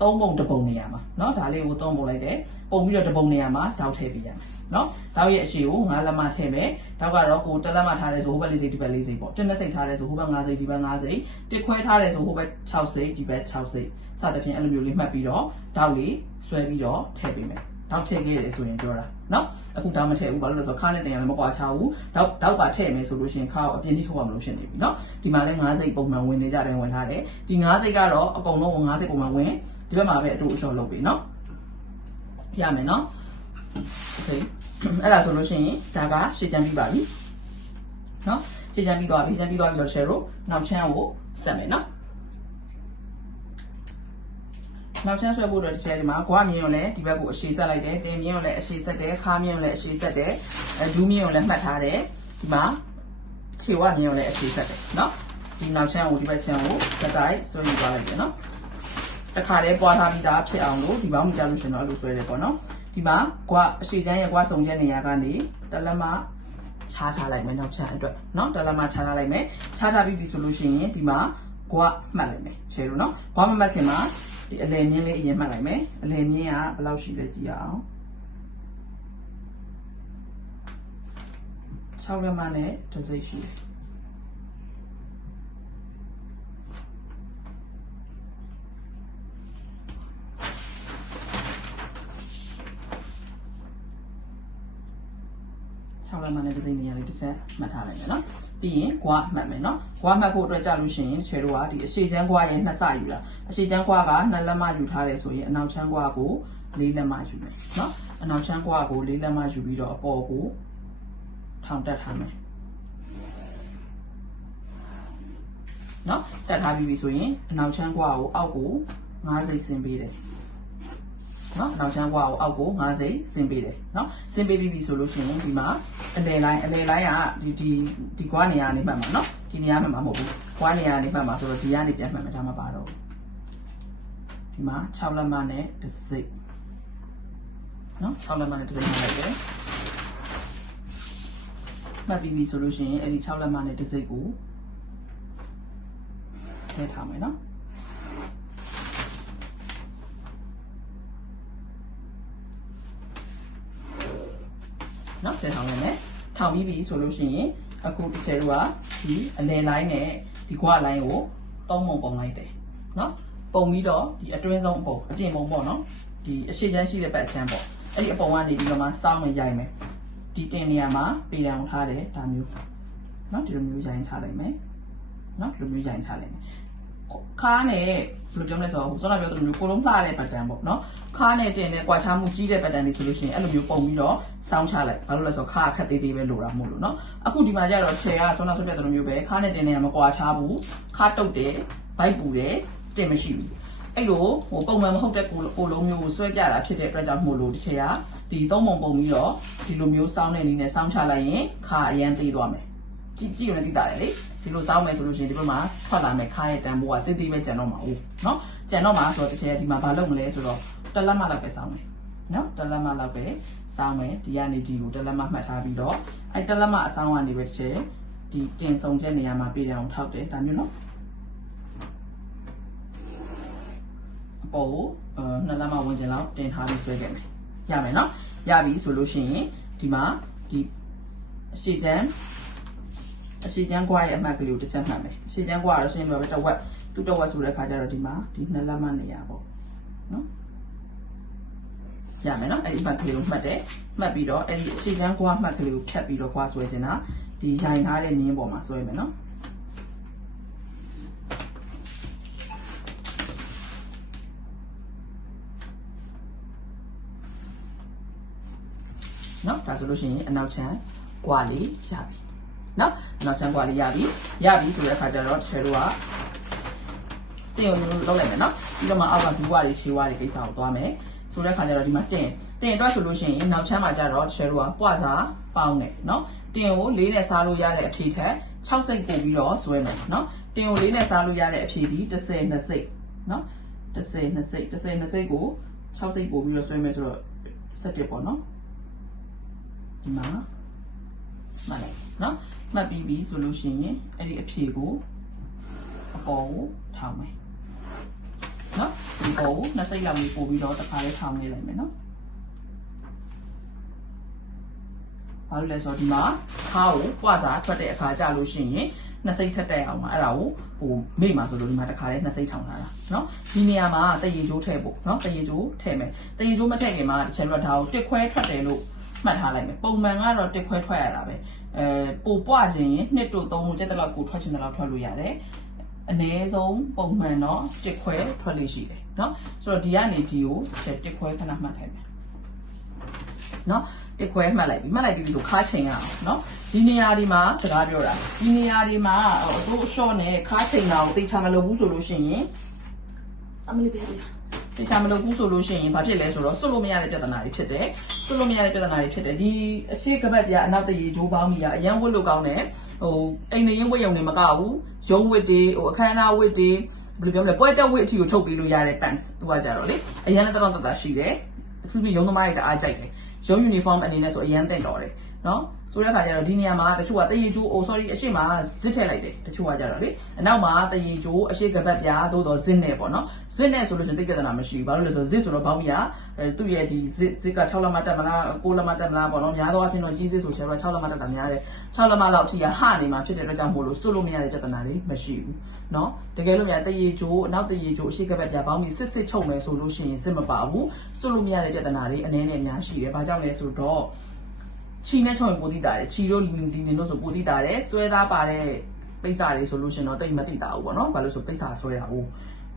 3ပုံတစ်ပုံနေရာမှာเนาะဒါလေးကို3ပုံလိုက်တယ်ပုံပြီးတော့တစ်ပုံနေရာမှာတောက်ထည့်ပေးရမယ်เนาะတောက်ရဲ့အရှိကို9လက်မထည့်မယ်တောက်ကတော့ကို1လက်မထားတယ်ဆိုဟိုဘက်4စိတ်ဒီဘက်4စိတ်ပေါ့1နဲ့စိတ်ထားတယ်ဆိုဟိုဘက်5စိတ်ဒီဘက်5စိတ်တစ်ခွဲထားတယ်ဆိုဟိုဘက်6စိတ်ဒီဘက်6စိတ်စသဖြင့်အဲ့လိုမျိုးလေးမှတ်ပြီးတော့တောက်လေးဆွဲပြီးတော့ထည့်ပေးမယ်တောက်ထည့်ခဲ့တယ်ဆိုရင်ပြောတာเนาะအခုတောက်မထည့်ဘူးဘာလို့လဲဆိုတော့ခါနဲ့တင်ရလည်းမကွာချဘူးတောက်ပါထည့်မယ်ဆိုလို့ရှိရင်ခါကိုအပြင်းကြီးထုတ်ရမလို့ဖြစ်နေပြီเนาะဒီမှာလည်း5စိတ်ပုံမှန်ဝင်နေကြတယ်ဝင်ထားတယ်ဒီ5စိတ်ကတော့အကုန်လုံးကို5စိတ်ပုံမှန်ဝင်ဒီဘက်မှာပဲအတူအလျှော်လုပ်ပြီเนาะရမယ်เนาะโอเคအဲ့ဒါဆိုလို့ရှိရင်ဒါကရှေ့ချမ်းပြီးပါပြီเนาะရှေ့ချမ်းပြီးသွားပြီဆိုတော့ share ကိုနောက်ချမ်းကိုဆက်မယ်เนาะနောက်ချမ်းဆွဲဖို့အတွက်ဒီချဲဒီမှာကွာမြင်ရုံနဲ့ဒီဘက်ကိုအရှည်ဆက်လိုက်တယ်တင်မြင်ရုံနဲ့အရှည်ဆက်တယ်ခါမြင်ရုံနဲ့အရှည်ဆက်တယ်ဒူးမြင်ရုံနဲ့မှတ်ထားတယ်ဒီမှာခြေဝမြင်ရုံနဲ့အရှည်ဆက်တယ်เนาะဒီနောက်ချမ်းကိုဒီဘက်ချမ်းကိုစတိုက်ဆွဲယူသွားလိုက်တယ်เนาะတခါတည်းပွားထားပြီးသားဖြစ်အောင်လို့ဒီဘောင်းမကြလို့ရှင်တော့အဲ့လိုဆွဲတယ်ပေါ့เนาะဒီမှာကွာအရှည်ချမ်းရဲ့ကွာစုံချက်နေရာကနေတလက်မချားထားလိုက်မယ်နောက်ချမ်းအတွက်เนาะတလက်မချားထားလိုက်မယ်ချားထားပြီးပြီဆိုလို့ရှိရင်ဒီမှာကွာမှတ်လိုက်မယ်ချဲလို့เนาะကွာမမှတ်ခင်မှာဒီအလယ်မြင်းလေးအရင်မှတ်လိုက်မယ်အလယ်မြင်းကဘယ်လောက်ရှိလဲကြည့်အောင်6လက်မနဲ့တစ်စိတ်ရှိတယ်6လက်မနဲ့တစ်စိတ်နေရာလေးတစ်ချက်မှတ်ထားလိုက်မယ်နော်ပြီးရင်ကွာမှတ်မယ်နော်ကွာမှတ်ဖို့အတွက်ကြာလို့ရှိရင်ချေတို့ကဒီအရှိချမ်းကွာရဲ့2ဆယူတာအရှိချမ်းကွာက2လက်မယူထားတယ်ဆိုရင်အနောက်ချမ်းကွာကို4လက်မယူမယ်နော်အနောက်ချမ်းကွာကို4လက်မယူပြီးတော့အပေါ်ကိုထောင်တက်ထားမယ်နော်တက်ထားပြီးပြီဆိုရင်အနောက်ချမ်းကွာကိုအောက်ကို5စိတ်ဆင်းပေးတယ်နော်နောက်ချမ်းကွာကိုအောက်ကို5စိတ်ဆင်းပေးတယ်နော်ဆင်းပေးပြီးပြီဆိုလို့ရှိရင်ဒီမှာအလယ်လိုင်းကဒီကွာနေရာနေမှတ်မှာနော်ဒီနေရာမှတ်မှာမဟုတ်ဘူးကွာနေရာနေမှတ်မှာဆိုတော့ဒီကနေပြန်မှတ်မှာဒါမှပါတော့ဒီမှာ6လက်မနဲ့တစ်စိတ်နော်6လက်မနဲ့တစ်စိတ်မှတ်လိုက်တယ်မှတ်ပြီးပြီဆိုလို့ရှိရင်အဲ့ဒီ6လက်မနဲ့တစ်စိတ်ကိုထည့်ထားမယ်နော်နော်ထည့်ထားမယ်ထောင်ပြီးပြီဆိုလို့ရှိရင်အခုတစ်ချက်တို့ကဒီအလယ်လိုင်းနဲ့ဒီကွာလိုင်းကို3ပုံပုံလိုက်တယ်နော်ပုံပြီးတော့ဒီအတွင်းဆုံးပုံအပြင်ပုံပေါ့နော်ဒီအရှိချမ်းရှိတဲ့ဘက်အချမ်းပေါ့အဲ့ဒီအပုံကနေပြီးတော့မှစောင်းနဲ့ရိုက်မယ်ဒီတင်နေရာမှာပေတံကိုထားတယ်ဒါမျိုးနော်ဒီလိုမျိုးရိုင်းချလိုက်မယ်နော်ဒီလိုမျိုးရိုင်းချလိုက်မယ်ခါနဲ့ဘယ်လိုပြောမလဲဆိုတော့စောနာပြောတဲ့လိုမျိုးကိုလုံးလှတဲ့ပတ်တန်ပေါ့နော်ခါနဲ့တင်တဲ့ကွာခြားမှုကြီးတဲ့ပတ်တန်တွေဆိုလို့ရှိရင်အဲ့လိုမျိုးပုံပြီးတော့စောင်းချလိုက်ဘာလို့လဲဆိုတော့ခါခက်သေးသေးပဲလိုတာမဟုတ်လို့နော်အခုဒီမှာကျတော့ချေကစောနာဆိုပြတဲ့လိုမျိုးပဲခါနဲ့တင်နေရမကွာခြားဘူးခါတုတ်တယ်ဗိုက်ပူတယ်တင်မရှိဘူးအဲ့လိုပုံမှန်မဟုတ်တဲ့ကိုလုံးမျိုးကိုဆွဲပြတာဖြစ်တဲ့အတွက်ကြောင့်မို့လို့ဒီချေကဒီ3ပုံပုံပြီးတော့ဒီလိုမျိုးစောင်းတဲ့နည်းနဲ့စောင်းချလိုက်ရင်ခါအရန်သေးသွားမယ်ကြည့်ရုံနဲ့သိတာလေဒီလိုစောင်းမယ်ဆိုလို့ရှိရင်ဒီဘက်မှာထွက်လာမယ်ခါရဲ့တန်ဖိုးကတိတိပဲကျန်တော့မှာဦးเนาะကျန်တော့မှာဆိုတော့တစ်ချက်ဒီမှာဘာလုပ်မလဲဆိုတော့တစ်လက်မလောက်ပဲစောင်းမယ်เนาะတစ်လက်မလောက်ပဲစောင်းမယ်ဒီကနေဒီကိုတစ်လက်မမှတ်ထားပြီးတော့အဲတစ်လက်မအဆောင်ကနေပဲတစ်ချက်ဒီတင်ဆုံချက်နေရာမှာပြည်အောင်ထောက်တယ်ဒါမျိုးเนาะအပေါ်ကိုနှစ်လက်မဝင်ကျင်လောက်တင်ထားပြီးဆွဲခဲ့မယ်ရမယ်เนาะရပြီဆိုလို့ရှိရင်ဒီမှာဒီအရှိချမ်းကွာရဲ့အမှတ်ကလေးကိုတစ်ချက်မှတ်မယ်အရှိချမ်းကွာကတော့ရှင်းပြပဲတစ်ဝက်သူ့တစ်ဝက်ဆိုတဲ့ခါကျတော့ဒီမှာဒီနှစ်လက်မနေရပေါ့နော်ရမယ်နော်အဲ့ဒီအမှတ်ကလေးကိုမှတ်တယ်မှတ်ပြီးတော့အဲ့ဒီအရှိချမ်းကွာမှတ်ကလေးကိုဖြတ်ပြီးတော့ကွာဆွဲချင်တာဒီရိုင်ထားတဲ့မြင်းပေါ်မှာဆွဲမယ်နော်နော်ဒါဆိုလို့ရှိရင်အနောက်ချမ်းကွာလေးရပြီနော်နောက်ချမ်းကွာလေးရပြီဆိုတဲ့အခါကျတော့တစ်ချက်တို့ကတင်ကိုလုံးလိုက်မယ်နော်ပြီးတော့မှအောက်ကဒူဝါတွေခြေဝါတွေကိစ္စကိုသွားမယ်ဆိုတဲ့အခါကျတော့ဒီမှာတင်အတွက်ဆိုလို့ရှိရင်နောက်ချမ်းမှာကျတော့တစ်ချက်တို့ကပွားစားပေါင်းတယ်နော်တင်ကို4နဲ့စားလို့ရတဲ့အဖြေထက်6စိတ်ပို့ပြီးတော့ဆွဲမယ်နော်တင်ကို4နဲ့စားလို့ရတဲ့အဖြေဒီ10 2စိတ်နော်10 2စိတ်ကို6စိတ်ပို့ပြီးတော့ဆွဲမယ်ဆိုတော့ 17ပေါ့နော်ဒီမှာမှတ်လိုက်နော်မှတ်ပြီးပြီဆိုလို့ရှိရင်အဲ့ဒီအဖြေကိုအပေါ်ကိုထောင်မယ်နော်ဒီပေါ်ကိုနှစ်စိတ်လောက်လေးပို့ပြီးတော့တစ်ခါလေးထောင်နေလိုက်မယ်နော်ဘာလို့လဲဆိုတော့ဒီမှာခါကိုပွားစားထွက်တဲ့အခါကြလို့ရှိရင်နှစ်စိတ်ထက်တက်အောင်ပါအဲ့ဒါကိုဟိုမေ့မှာဆိုလို့ဒီမှာတစ်ခါလေးနှစ်စိတ်ထောင်လာတာနော်ဒီနေရာမှာတရေကျိုးထည့်ဖို့နော်တရေကျိုးထည့်မယ်တရေကျိုးမထည့်ခင်မှာတစ်ချက်တော့ဒါကိုတစ်ခွဲထွက်တယ်လို့မှတ်ထားလိုက်မယ်ပုံမှန်ကတော့တစ်ခွဲထွက်ရတာပဲပိုပွားခြင်း2တို့3တို့တက်တဲ့လောက်ကိုထွက်ခြင်းတဲ့လောက်ထွက်လို့ရတယ်အနည်းဆုံးပုံမှန်တော့တစ်ခွဲထွက်လို့ရှိတယ်နော်ဆိုတော့ဒီကနေဒီကိုတစ်ခွဲခဏမှတ်ခိုင်းမယ်နော်တစ်ခွဲမှတ်လိုက်ပြီဆိုခါချိန်ရအောင်နော်ဒီနေရာဒီမှာစကားပြောတာဒီနေရာဒီမှာတို့အလျှော့နဲ့ခါချိန်တာကိုသိချာမလုပ်ဘူးဆိုလို့ရှိရင်အမလေးပြရတယ်သိချာမလုပ်ဘူးဆိုလို့ရှိရင်ဘာဖြစ်လဲဆိုတော့စွတ်လို့မရတဲ့ပြဿနာတွေဖြစ်တယ်စွတ်လို့မရတဲ့ပြဿနာတွေဖြစ်တယ်ဒီအရှိကပတ်ပြအနောက်တရေဂျိုးပေါင်းမိရအရန်ဝတ်လို့ကောင်းတယ်ဟိုအိမ်နေရင်ဝတ်ရုံနဲ့မကဘူးရုံးဝတ်တွေဟိုအခမ်းအနားဝတ်တွေဘယ်လိုပြောမလဲပွဲတက်ဝတ်အထိကိုချုပ်ပေးလို့ရတဲ့ pants သူကကြတော့လေအရန်လည်းတော့တတ်ရှိတယ်အထူးသဖြင့်ရုံးသမားတွေတအားကြိုက်တယ်ရုံး uniform အနေနဲ့ဆိုအရန်တင့်တော်တယ်နော်ဆိုတဲ့အခါကျတော့ဒီနေရာမှာတချို့ကတရေကျိုးsorry အရှိမဇစ်ထည့်လိုက်တယ်တချို့ကကြတော့လေအနောက်မှာတရေကျိုးအရှိကပတ်ပြသို့တော့ဇစ်နဲ့ပေါ့နော်ဇစ်နဲ့ဆိုလို့ရှိရင်သိပြဿနာမရှိဘူးဘာလို့လဲဆိုတော့ဇစ်ဆိုတော့ဘောင်းမီကသူ့ရဲ့ဒီဇစ်က6လက်မတက်မလား9လက်မတက်မလားပေါ့နော်များသောအားဖြင့်တော့ကြီးဇစ်ဆိုချင်တော့6လက်မတက်တာများတယ်6လက်မလောက်အထိကဟနေမှာဖြစ်တဲ့အတွက်ကြောင့်မို့လို့စွတ်လို့မရတဲ့ပြဿနာတွေမရှိဘူးနော်တကယ်လို့များတရေကျိုးအနောက်တရေကျိုးအရှိကပတ်ပြဘောင်းမီစစ်ချုပ်မယ်ဆိုလို့ရှိရင်စစ်မပါဘူးစွတ်လို့မရတဲ့ပြဿနာတွေအနေနဲ့အများရှိတယ်ဘာကြောင့်လဲဆိုတော့ချီနဲ့ချုံပိုတိတာတယ်ချီတို့လီနေတို့ဆိုပိုတိတာတယ်ဆွဲသားပါတဲ့ပိတ်စာတွေဆိုလို့ရှင်တော့တိတ်မတိတာဘူးပေါ့နော်ဘာလို့ဆိုပိတ်စာဆွဲတာဟုတ်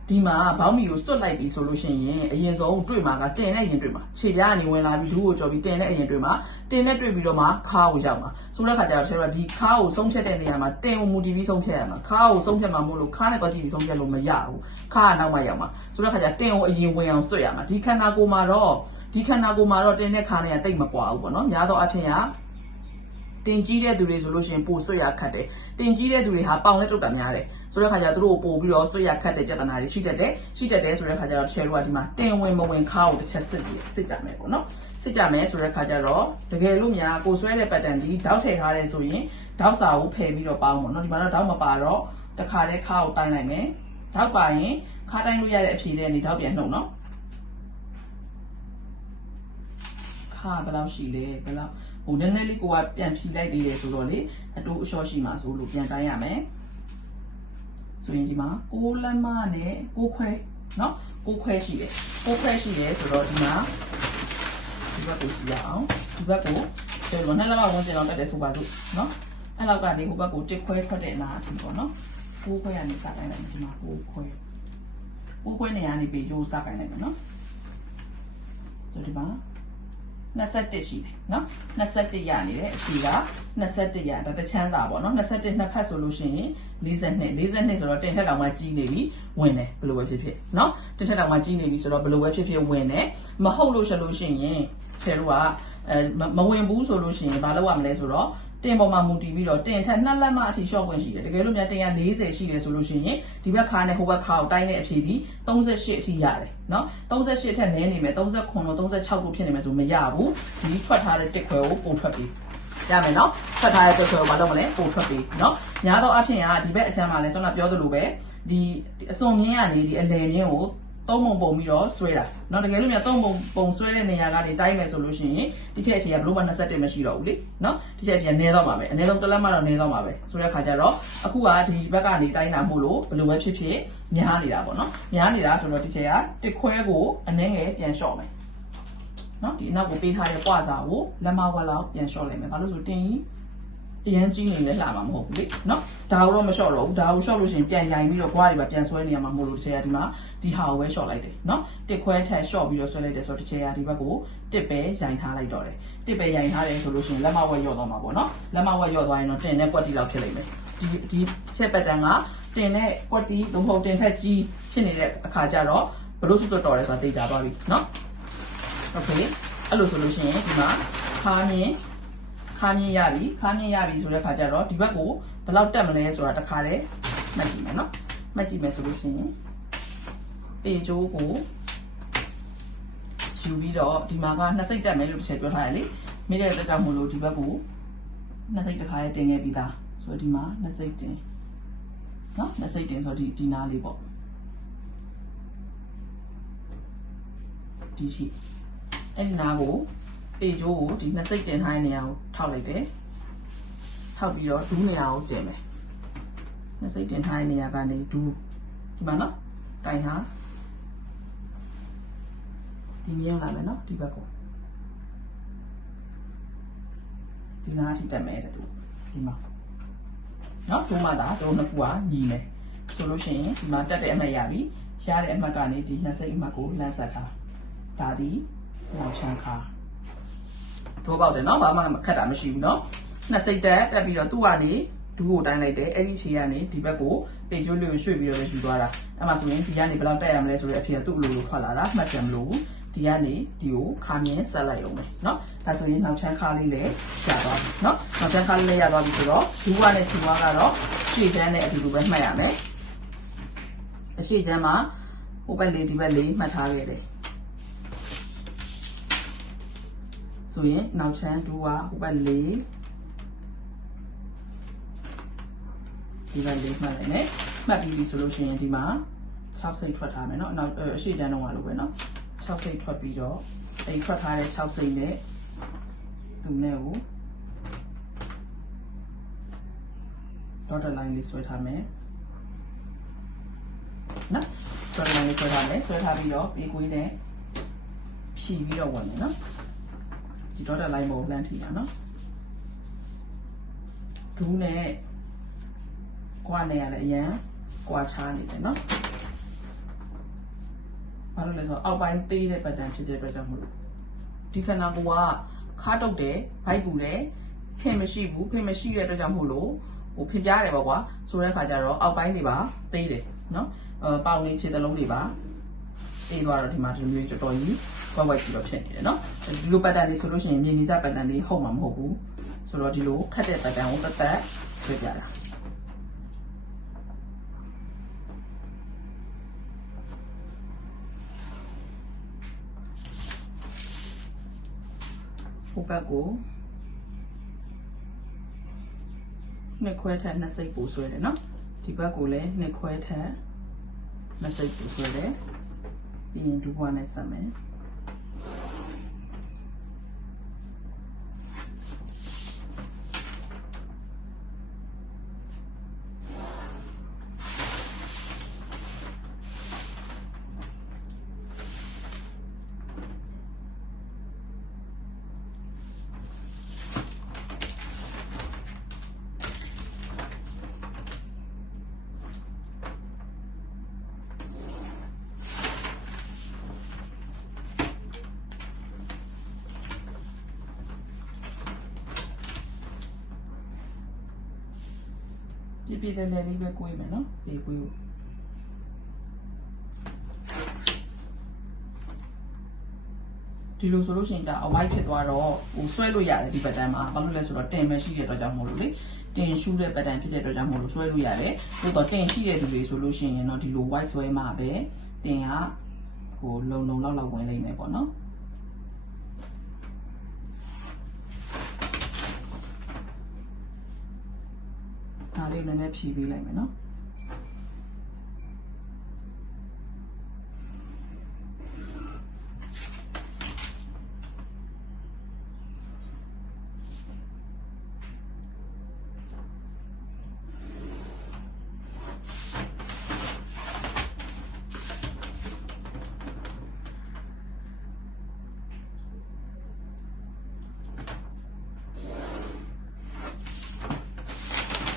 ဒီမှာဘောင်းမီကိုစွတ်လိုက်ပြီဆိုလို့ရှိရင်အရင်ဆုံးတွေ့မှာကတင်နဲ့ရင်တွေ့မှာခြေပြားကနေဝင်လာပြီးဒူးကိုကြော်ပြီးတင်နဲ့အရင်တွေ့မှာတင်နဲ့တွေ့ပြီးတော့မှခါးကိုရောက်မှာဆိုတဲ့ခါကျတော့ဆရာကဒီခါးကိုဆုံးဖြတ်တဲ့နေရာမှာတင်ကိုမူတည်ပြီးဆုံးဖြတ်ရမှာခါးကိုဆုံးဖြတ်မှာမို့လို့ခါးနဲ့တော့ကြည့်ပြီးဆုံးဖြတ်လို့မရဘူးခါးကနောက်မှရောက်မှာဆိုတဲ့ခါကျတင်ကိုအရင်ဝင်အောင်စွတ်ရမှာဒီခန္ဓာကိုယ်မှာတော့တင်နဲ့ခါးနဲ့ကတိတ်မကွာဘူးပေါ့နော်များသောအားဖြင့်ကတင်ကြီးတဲ့သူတွေဆိုလို့ရှိရင်ပိုဆွတ်ရခတ်တယ်တင်ကြီးတဲ့သူတွေဟာပေါင်နဲ့တုတ်တာများတယ်ဆိုတဲ့ခါကျတော့သူတို့ပို့ပြီးတော့ဆွတ်ရခတ်တဲ့ပြဿနာတွေရှိတတ်တယ်ဆိုတဲ့ခါကျတော့ချယ်လို့ကဒီမှာတင်ဝင်မဝင်ခါကိုတစ်ချက်စစ်ကြမယ်ပေါ့နော်စစ်ကြမယ်ဆိုတဲ့ခါကျတော့တကယ်လို့များကိုဆွဲတဲ့ pattern ဒီတောက်ထည့်ထားတယ်ဆိုရင်တောက်စာကိုဖယ်ပြီးတော့ပေါင်းပေါ့နော်ဒီမှာတော့တောက်မပါတော့တခါတည်းခါကိုတိုင်းလိုက်မယ်တောက်ပါရင်ခါတိုင်းလို့ရတဲ့အဖြေလေးကနေတောက်ပြန်နှုတ်နော်ခါဘယ်လောက်ရှိလဲဘယ်လောက်ဟိုနည်းနည်းလေးကိုကပြန်ဖြီလိုက်သေးတယ်ဆိုတော့လေအတိုးအလျှော့ရှိမှာဆိုလို့ပြန်တိုင်းရမယ်ဆိုရင်ဒီမှာ6လက်မနဲ့6ခွဲเนาะ6ခွဲရှိတယ်6ခွဲရှိတယ်ဆိုတော့ဒီမှာဒီဘက်ကိုကြည့်ရအောင်ဒီဘက်ကိုကျွန်တော်2လက်မဝန်းကျင်လောက်တက်တယ်ဆိုပါစို့เนาะအဲ့လောက်ကနေဟိုဘက်ကို1ခွဲထွက်တဲ့အနာအထိပေါ့เนาะ6ခွဲကနေစတိုင်းလိုက်မယ်ဒီမှာ6ခွဲနေရာနေပြီးရိုးစတိုင်းလိုက်မယ်เนาะဆိုဒီမှာ21ရှိတယ်เนาะ21ရနေတယ်အဖြေက21ရဒါတချမ်းစာပေါ့เนาะ21နှစ်ဖက်ဆိုလို့ရှိရင်42ဆိုတော့တင်ထက်တောင်မှကြီးနေပြီဝင်တယ်ဘယ်လိုပဲဖြစ်ဖြစ်เนาะတင်ထက်တောင်မှကြီးနေပြီဆိုတော့ဘယ်လိုပဲဖြစ်ဖြစ်ဝင်တယ်မဟုတ်လို့ဆိုလို့ရှိရင်ဆယ်တို့ကမဝင်ဘူးဆိုလို့ရှိရင်ဘာလုပ်ရမလဲဆိုတော့တင်ပေါ်မှာမူတည်ပြီးတော့တင်ထက်2လက်မအထိရှော့ဝင်ရှိတယ်တကယ်လို့များတင်ရ40ရှိတယ်ဆိုလို့ရှိရင်ဒီဘက်ခါနဲ့ဟိုဘက်ခါကိုတိုင်းတဲ့အဖြေဒီ38အထိရတယ်เนาะ38ထက်နည်းနေမယ်39တို့36တို့ဖြစ်နေမယ်ဆိုမရဘူးဒီထွက်ထားတဲ့တစ်ခွဲကိုပုံထွက်ပြီးရမယ်เนาะထွက်ထားတဲ့တစ်ခွဲကိုမလုပ်မလဲပုံထွက်ပြီးเนาะညာတော့အဖြစ်ကဒီဘက်အချမ်းမှာလဲကျွန်တော်ပြောသလိုပဲဒီအစွန်မြင်းကနေဒီအလယ်မြင်းကို3ပုံပြီးတော့ဆွဲတာเนาะတကယ်လို့များ3ပုံဆွဲတဲ့နေရာကနေတိုင်းမယ်ဆိုလို့ရှိရင်ဒီချက်အဖြေကဘလို့မှ21မရှိတော့ဘူးလေเนาะဒီချက်အဖြေကနည်းတော့မှာပဲအနည်းဆုံးတစ်လက်မှတော့နည်းတော့မှာပဲဆိုတဲ့အခါကျတော့အခုကဒီဘက်ကနေတိုင်းတာမို့လို့ဘလို့ပဲဖြစ်ဖြစ်များနေတာပေါ့เนาะများနေတာဆိုတော့ဒီချက်ကတစ်ခွဲကိုအနည်းငယ်ပြန်လျှော့မယ်เนาะဒီအနောက်ကိုပေးထားတဲ့ပွားစာကိုလက်မဝက်လောက်ပြန်လျှော့လိုက်မယ်ဘာလို့ဆိုတင်အရန်ကြီးနေလဲလာမှာမဟုတ်ဘူးလေเนาะဒါကိုတော့မလျှော့တော့ဘူးဒါကိုလျှော့လို့ရှိရင်ပြန်ရိုင်ပြီးတော့ဘွားတွေပါပြန်ဆွဲနေရမှာမို့လို့တစ်ချက်ကဒီမှာဒီဟာကိုပဲလျှော့လိုက်တယ်เนาะတစ်ခွဲထက်လျှော့ပြီးတော့ဆွဲလိုက်တယ်ဆိုတော့တစ်ချက်ကဒီဘက်ကိုတစ်ပဲရိုင်ထားလိုက်တော့တယ်တစ်ပဲရိုင်ထားတယ်ဆိုလို့ရှိရင်လက်မဝက်ရော့သွားမှာပေါ့เนาะလက်မဝက်ရော့သွားရင်တော့တင်နဲ့ကွက်တီလောက်ဖြစ်လိမ့်မယ်ဒီချက် pattern ကတင်နဲ့ကွက်တီသို့မဟုတ်တင်ထက်ကြီးဖြစ်နေတဲ့အခါကျတော့ဘလို့စွတ်တော်တယ်ဆိုတာသိကြပါပြီเนาะโอเคအဲ့လိုဆိုလို့ရှိရင်ဒီမှာခါမြင်ရပြီဆိုတဲ့ခါကျတော့ဒီဘက်ကိုဘယ်လောက်တက်မလဲဆိုတာတစ်ခါတည်းမှတ်ကြည့်မယ်နော်မှတ်ကြည့်မယ်ဆိုလို့ရှိရင်ပေကျိုးကို ယူပြီးတော့ဒီမှာကနှစ်စိတ်တက်မယ်လို့တစ်ချက်ပြောထားရလေမိတဲ့တက်ကြောင့်မို့လို့ဒီဘက်ကိုနှစ်စိတ်တစ်ခါရေးတင်ခဲ့ပြီးသားဆိုတော့ဒီမှာနှစ်စိတ်တင်နော်နှစ်စိတ်တင်ဆိုတော့ဒီနားလေးပေါ့ဒီရှိအဲ့ဒီနားကိုပေကျိုးကိုဒီနှစ်စိတ်တင်ထားတဲ့နေရာကိုထောက်လိုက်တယ်ထောက်ပြီးတော့ဒူးနေရာကိုတင်မယ်နှစ်စိတ်တင်ထားတဲ့နေရာကနေဒူးဒီမှာနော်တိုင်ထားဒီမြင်လာမယ်နော်ဒီဘက်ကိုဒီနားထိတက်မယ်တဲ့သူဒီမှာနော်ဒီမှာဒါတို့နှစ်ခုကညီမယ်ဆိုလို့ရှိရင်ဒီမှာတက်တဲ့အမှတ်ရပြီရတဲ့အမှတ်ကနေဒီနှစ်စိတ်အမှတ်ကိုလမ်းဆက်ထားဒါဒီနောက်ချမ်းခါတို့ပေါက်တယ်နော်ဘာမှခက်တာမရှိဘူးနော်နှစ်စိတ်တက်ပြီးတော့သူ့ကနေဒူးကိုတိုင်းလိုက်တယ်အဲ့ဒီဖြေကနေဒီဘက်ကိုပေကျိုးလေးကိုရွှေ့ပြီးတော့ယူသွားတာအဲ့မှာဆိုရင်ဒီကနေဘယ်လောက်တက်ရမလဲဆိုတဲ့အဖြေကသူ့အလိုလိုထွက်လာတာမှတ်တယ်မလို့ဒီကနေဒီကိုခါမြင်ဆက်လိုက်အောင်မယ်เนาะဒါဆိုရင်နောက်ချမ်းခါလေးလည်းရသွားပြီเนาะနောက်ချမ်းခါလေးလည်းရသွားပြီဆိုတော့ဒူးကနဲ့ချီဝါကတော့ရှေ့ချမ်းနဲ့အတူတူပဲမှတ်ရမယ်အရှေ့ချမ်းမှာဟိုဘက်လေးဒီဘက်လေးမှတ်ထားခဲ့တယ်ဆိုရင်နောက်ချမ်းဒူးကဟိုဘက်လေးဒီဘက်လေးမှတ်လိုက်မယ်မှတ်ပြီးပြီဆိုလို့ရှိရင်ဒီမှာ6စိတ်ထွက်ထားမယ်เนาะနောက်အရှေ့ချမ်းတော့ကလို့ပဲเนาะ6စိတ်ထွက်ပြီးတော့အဲ့ထွက်ထားတဲ့6စိတ်နဲ့သူနဲ့ကို dotted line လေးဆွဲထားမယ်နော် dotted line လေးဆွဲထားမယ်ဆွဲထားပြီးတော့ပေကွေးနဲ့ဖြီးပြီးတော့ဝင်မယ်နော်ဒီ dotted line ပေါ်လှမ်းထီတာနော်ဒူးနဲ့ကွာနဲ့ရလည်းအရန်ကွာချားနေတယ်နော်ဘာလို့လဲဆိုတော့အောက်ပိုင်းသေးတဲ့ pattern ဖြစ်တဲ့အတွက်ကြောင့်မလို့ဒီခဏကခါတုတ်တယ်ဘိုက်ကူတယ်ဖင်မရှိဘူးဖင်မရှိတဲ့အတွက်ကြောင့်မို့လို့ဟိုဖင်ပြားတယ်ပေါ့ကွာဆိုတဲ့ခါကျတော့အောက်ပိုင်းတွေပါသေးတယ်နော်ပေါင်လေးခြေသလုံးတွေပါသေးသွားတော့ဒီမှာဒီလိုမျိုးတော်တော်ကြီးဝက်ဝက်ကြီးတော့ဖြစ်နေတယ်နော်ဒီလို pattern လေးဆိုလို့ရှိရင်မြင်နေကြ pattern လေးဟုတ်မှာမဟုတ်ဘူးဆိုတော့ဒီလိုခက်တဲ့ pattern ကိုတက်တက်ဆွဲပြတာဟိုဘက်ကိုနှစ်ခွဲထက်နှစ်စိတ်ပို့ဆွဲတယ်နော်ဒီဘက်ကိုလည်းနှစ်ခွဲထက်နှစ်စိတ်ပို့ဆွဲတယ်ပြီးရင်ဒူးဘွားနဲ့ဆက်မယ်ပြပြလဲလဲလေးပဲကိုယ်မယ်နော်ဒီကိုယ်ဒီလိုဆိုလို့ရှိရင်じゃအဝိုက်ဖြစ်သွားတော့ဟိုဆွဲလို့ရတယ်ဒီ pattern မှာဘာလို့လဲဆိုတော့တင်မရှိတဲ့အတွက်ကြောင့်မို့လို့လေတင်ရှူးတဲ့ pattern ဖြစ်တဲ့အတွက်ကြောင့်မို့လို့ဆွဲလို့ရတယ်တိုးတော့တင်ရှိတဲ့သူတွေဆိုလို့ရှိရင်တော့ဒီလို white ဆွဲမှာပဲတင်ကဟိုလုံလောက်ဝင်လိမ့်မယ်ပေါ့နော်ဒါလေးနည်းနည်းဖြီးပေးလိုက်မယ်နော်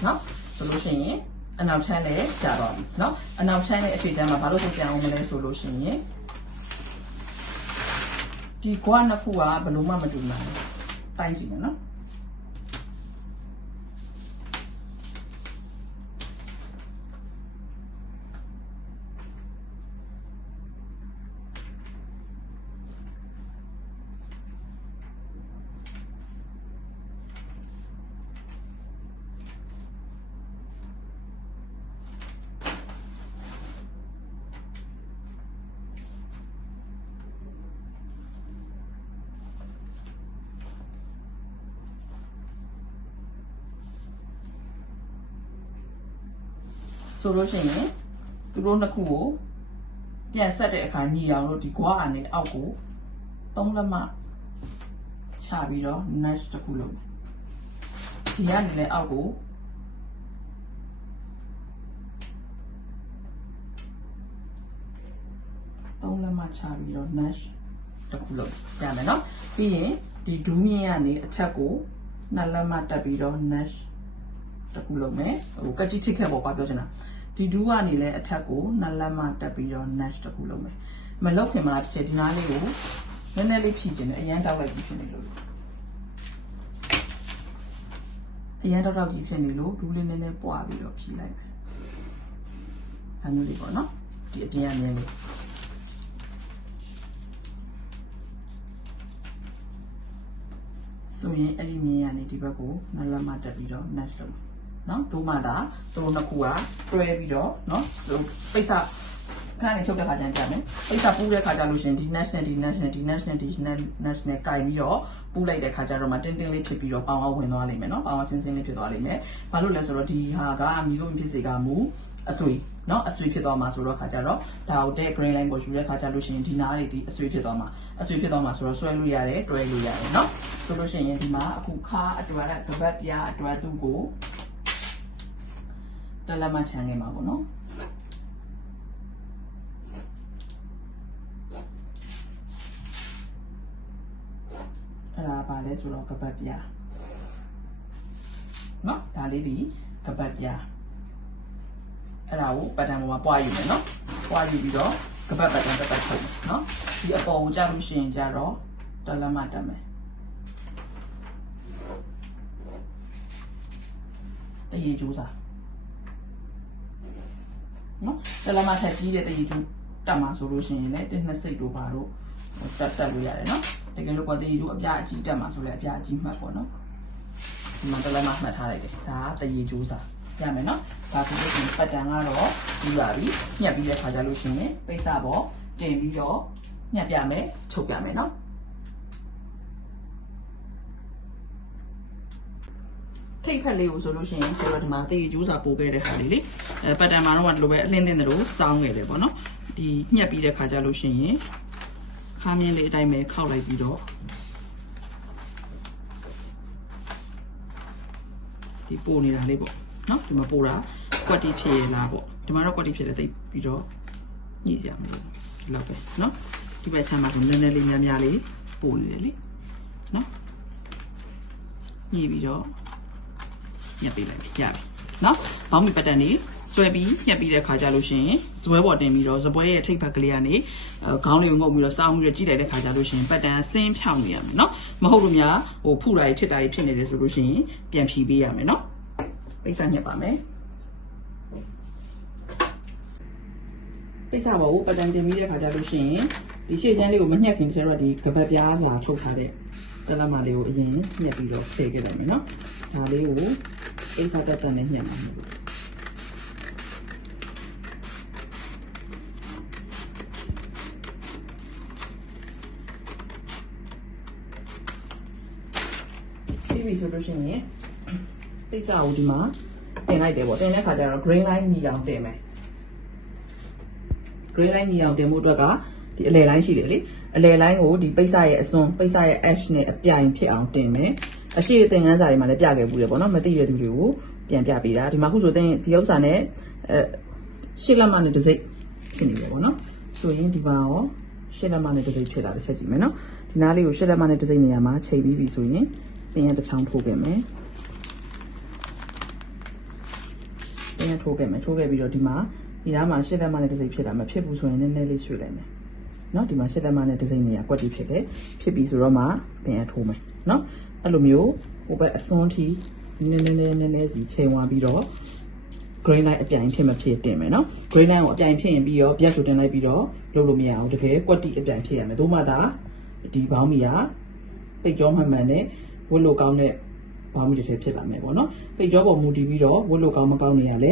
နော်ဆိုလို့ရှိရင်အနောက်ချမ်းလည်းကြာသွားပြီနော်အနောက်ချမ်းရဲ့အရှိချမ်းမှာဘာလို့ပြန်အောင်မလဲဆိုလို့ရှိရင်ဒီကွာနှစ်ခုကဘယ်လိုမှမတူနိုင်ဘူးတိုင်းကြည့်မယ်နော် ဆိုလို့ရှိရင်သူတို့နှစ်ခုကိုပြန်ဆက်တဲ့အခါညီအောင်လို့ဒီကွာကနေအောက်ကို3လက်မချပြီးတော့ notch တစ်ခုလုပ်မယ်ဒီကနေလည်းအောက်ကို3လက်မချပြီးတော့ notch တစ်ခုလုပ်ရမယ်နော်ပြီးရင်ဒီဒူးမြင့်ကနေအထက်ကို2လက်မတက်ပြီးတော့ notch တစ်ခုလုပ်မယ်ဟိုကချီချစ်ခဲ့ပေါ့ကွာပြောချင်တာဒီဒူးကနေလည်းအထက်ကို2လက်မတက်ပြီးတော့ notch တစ်ခုလုပ်မယ်မလုပ်ခင်မှာတစ်ချက်ဒီနားလေးကိုနည်းနည်းလေးဖြည့်ခြင်းနဲ့အရန်တောက်လိုက်ပြီးဖြစ်နေလို့အရန်တောက်ကြီးဖြစ်နေလို့ဒူးလေးနည်းနည်းပွားပြီးတော့ဖြည့်လိုက်မယ်ဒါမျိုးလေးပေါ့နော်ဒီအပြင်အမြင်လေးဆိုရင်အဲ့ဒီမြင်ရနေဒီဘက်ကို2လက်မတက်ပြီးတော့ notch လုပ်နော်ဒိုးမှသာသူတို့နှစ်ခုကတွဲပြီးတော့နော်ပိတ်စခဏနေချုပ်တဲ့ခါကျရင်ပြမယ်ပိတ်စပူးတဲ့ခါကျလို့ရှင်ဒီ notch နဲ့ဒီ notch နဲ့ဒီ notch နဲ့ဒီ notch နဲ့ကင်ပြီးတော့ပူးလိုက်တဲ့ခါကျတော့မှတင်းတင်းလေးဖြစ်ပြီးတော့ပေါင်အောင်ဝင်သွားလိမ့်မယ်နော်ပေါင်အောင်ဆင်းဆင်းလေးဖြစ်သွားလိမ့်မယ်ဘာလို့လဲဆိုတော့ဒီဟာကမိလို့မဖြစ်စေကမူအဆွေနော်အဆွေဖြစ်သွားမှာဆိုတော့ခါကျတော့ဒါကိုတဲ့ green line ပေါ်ယူတဲ့ခါကျလို့ရှိရင်ဒီနားတွေဒီအဆွေဖြစ်သွားမှာဆိုတော့ဆွဲလို့ရတယ်တွဲလို့ရတယ်နော်ဆိုလို့ရှိရင်ဒီမှာအခုခါအတွက်ကပတ်ပြားအတွက်သူ့ကိုတလက်မချန်ခဲ့မှာပေါ့နော်အဲ့ဒါပါလဲဆိုတော့ကပတ်ပြားနော်ဒါလေးဒီကပတ်ပြားအဲ့ဒါကိုပတ်တန်ပေါ်မှာပွားယူမယ်နော်ပွားယူပြီးတော့ကပတ်ပတ်တန်တက်တက်ထုတ်မယ်နော်ဒီအပေါ်ကိုကြာလို့ရှိရင်ကြတော့တလက်မတက်မယ်တရေကျိုးစားနော်တလက်မထက်ကြီးတဲ့တရေကျိုးတက်မှာဆိုလို့ရှိရင်လည်းတစ်နှစ်စိတ်တို့ပါတော့တက်လို့ရတယ်နော်တကယ်လို့ကတရေကျိုးအပြားအကြီးတက်မှာဆိုလည်းအပြားအကြီးမှတ်ပေါ့နော်ဒီမှာတလက်မမှတ်ထားလိုက်တယ်ဒါကတရေကျိုးစားရမယ်နော်ဒါဆိုလို့ရှိရင်ပတ်တန်ကတော့ပြီးပါပြီညှက်ပြီးတဲ့ခါကျလို့ရှိရင်ပိတ်စပေါ်တင်ပြီးတော့ညှက်ပြမယ်ချုပ်ပြမယ်နော်ထိပ်ဖက်လေးကိုဆိုလို့ရှိရင်ကျွန်တော်ဒီမှာတရေကျိုးစာပို့ခဲ့တဲ့ဟာလေးလေပတ်တန်မှာတော့ဒီလိုပဲအလင်းသင်းတို့စောင်းခဲ့တယ်ပေါ့နော်ဒီညှက်ပြီးတဲ့ခါကျလို့ရှိရင်ခါမြင်းလေးအတိုင်းပဲခောက်လိုက်ပြီးတော့ဒီပို့နေတာလေးပေါ့နော်ဒီမှာပို့တာကွက်တီဖြစ်ရလားပေါ့ဒီမှာတော့ကွက်တီဖြစ်တယ်တိတ်ပြီးတော့ညှိစရာမလိုဒီလောက်ပဲနော်ဒီဘက်ချမ်းမှာဆိုနည်းနည်းလေးများများလေးပို့နေတယ်လေနော်ညှိပြီးတော့ညှက်ပေးလိုက်ပြီရပြီနော်ဘောင်းမီပတ်တန်နေဆွဲပြီးညှက်ပြီးတဲ့ခါကျလို့ရှိရင်ဇွဲပေါ်တင်ပြီးတော့ဇပွဲရဲ့ထိပ်ဘက်ကလေးကနေခေါင်းလေးကိုငုပ်ပြီးတော့စောင်းပြီးတော့ကြည့်လိုက်တဲ့ခါကျလို့ရှိရင်ပတ်တန်ဆင်းဖြောင်းနေရမယ်နော်မဟုတ်လို့များဟိုဖုတာကြီးထစ်တာကြီးဖြစ်နေတယ်ဆိုလို့ရှိရင်ပြန်ဖြီးပေးရမယ်နော်ပိတ်စညက်ပါမယ်ပိတ်စပေါ်ကိုပတ်တန်တင်ပြီးတဲ့ခါကျလို့ရှိရင်ဒီရှေ့ချမ်းလေးကိုမညှက်ခင်ဆိုတော့ဒီကပတ်ပြားစာထုတ်ထားတဲ့တလက်မလေးကိုအရင်ညှက်ပြီးတော့ထည့်ခဲ့လိုက်မယ်နော်ဒါလေးကိုပိတ်စတက်တက်နဲ့ညှက်မှာပြီးပြီဆိုလို့ရှိရင်ပိတ်စကိုဒီမှာတင်လိုက်တယ်ပေါ့တင်တဲ့ခါကျတော့ green line ညီအောင်တင်မယ် green line ညီအောင်တင်မှုအတွက်ကဒီအလယ် line ရှိတယ်လေအလယ် line ကိုဒီပိတ်စရဲ့အစွန်းပိတ်စရဲ့ edge နဲ့အပြိုင်ဖြစ်အောင်တင်မယ်အရှိသင်ခန်းစာတွေမှာလည်းပြခဲ့ဘူးလေပေါ့နော်မသိတဲ့သူတွေကိုပြန်ပြပေးတာဒီမှာခုဆိုဒီဥစ္စာနဲ့ရှစ်လက်မနဲ့တစ်စိတ်ဖြစ်နေတယ်ပေါ့နော်ဆိုရင်ဒီမှာရောရှစ်လက်မနဲ့တစ်စိတ်ဖြစ်လာတစ်ချက်ကြည့်မယ်နော်ဒီနားလေးကိုရှစ်လက်မနဲ့တစ်စိတ်နေရာမှာချိန်ပြီးပြီဆိုရင်သင်ရတစ်ချောင်းထိုးခဲ့မယ်သင်ရထိုးခဲ့ပြီးတော့ဒီမှာဒီနားမှာရှစ်လက်မနဲ့တစ်စိတ်ဖြစ်တာမဖြစ်ဘူးဆိုရင်နည်းနည်းလေးရွှေ့လိုက်မယ်နော်ဒီမှာရှစ်လက်မနဲ့တစ်စိတ်နေရာကွက်တီဖြစ်တယ်ဖြစ်ပြီဆိုတော့မှသင်ရထိုးမယ်နော်အဲ့လိုမျိုးဟိုဘက်အစွန်းထိနည်းနည်းစီချိန်သွားပြီးတော့ green line အပြိုင်ဖြစ်မဖြစ်တင်မယ်နော် green line ကိုအပြိုင်ဖြစ်ရင်ပြီးတော့ပြတ်ဆိုတင်လိုက်ပြီးတော့လုပ်လို့မရအောင်တကယ်ကွက်တီအပြိုင်ဖြစ်ရမယ်သို့မှသာဒီဘောင်းမီကပိတ်ကြောမှန်မှန်နဲ့ဝတ်လို့ကောင်းတဲ့ဘောင်းမီတစ်ထည်ဖြစ်လာမယ်ပေါ့နော်ပိတ်ကြောပေါ်မူတည်ပြီးတော့ဝတ်လို့ကောင်းမကောင်းနေရလဲ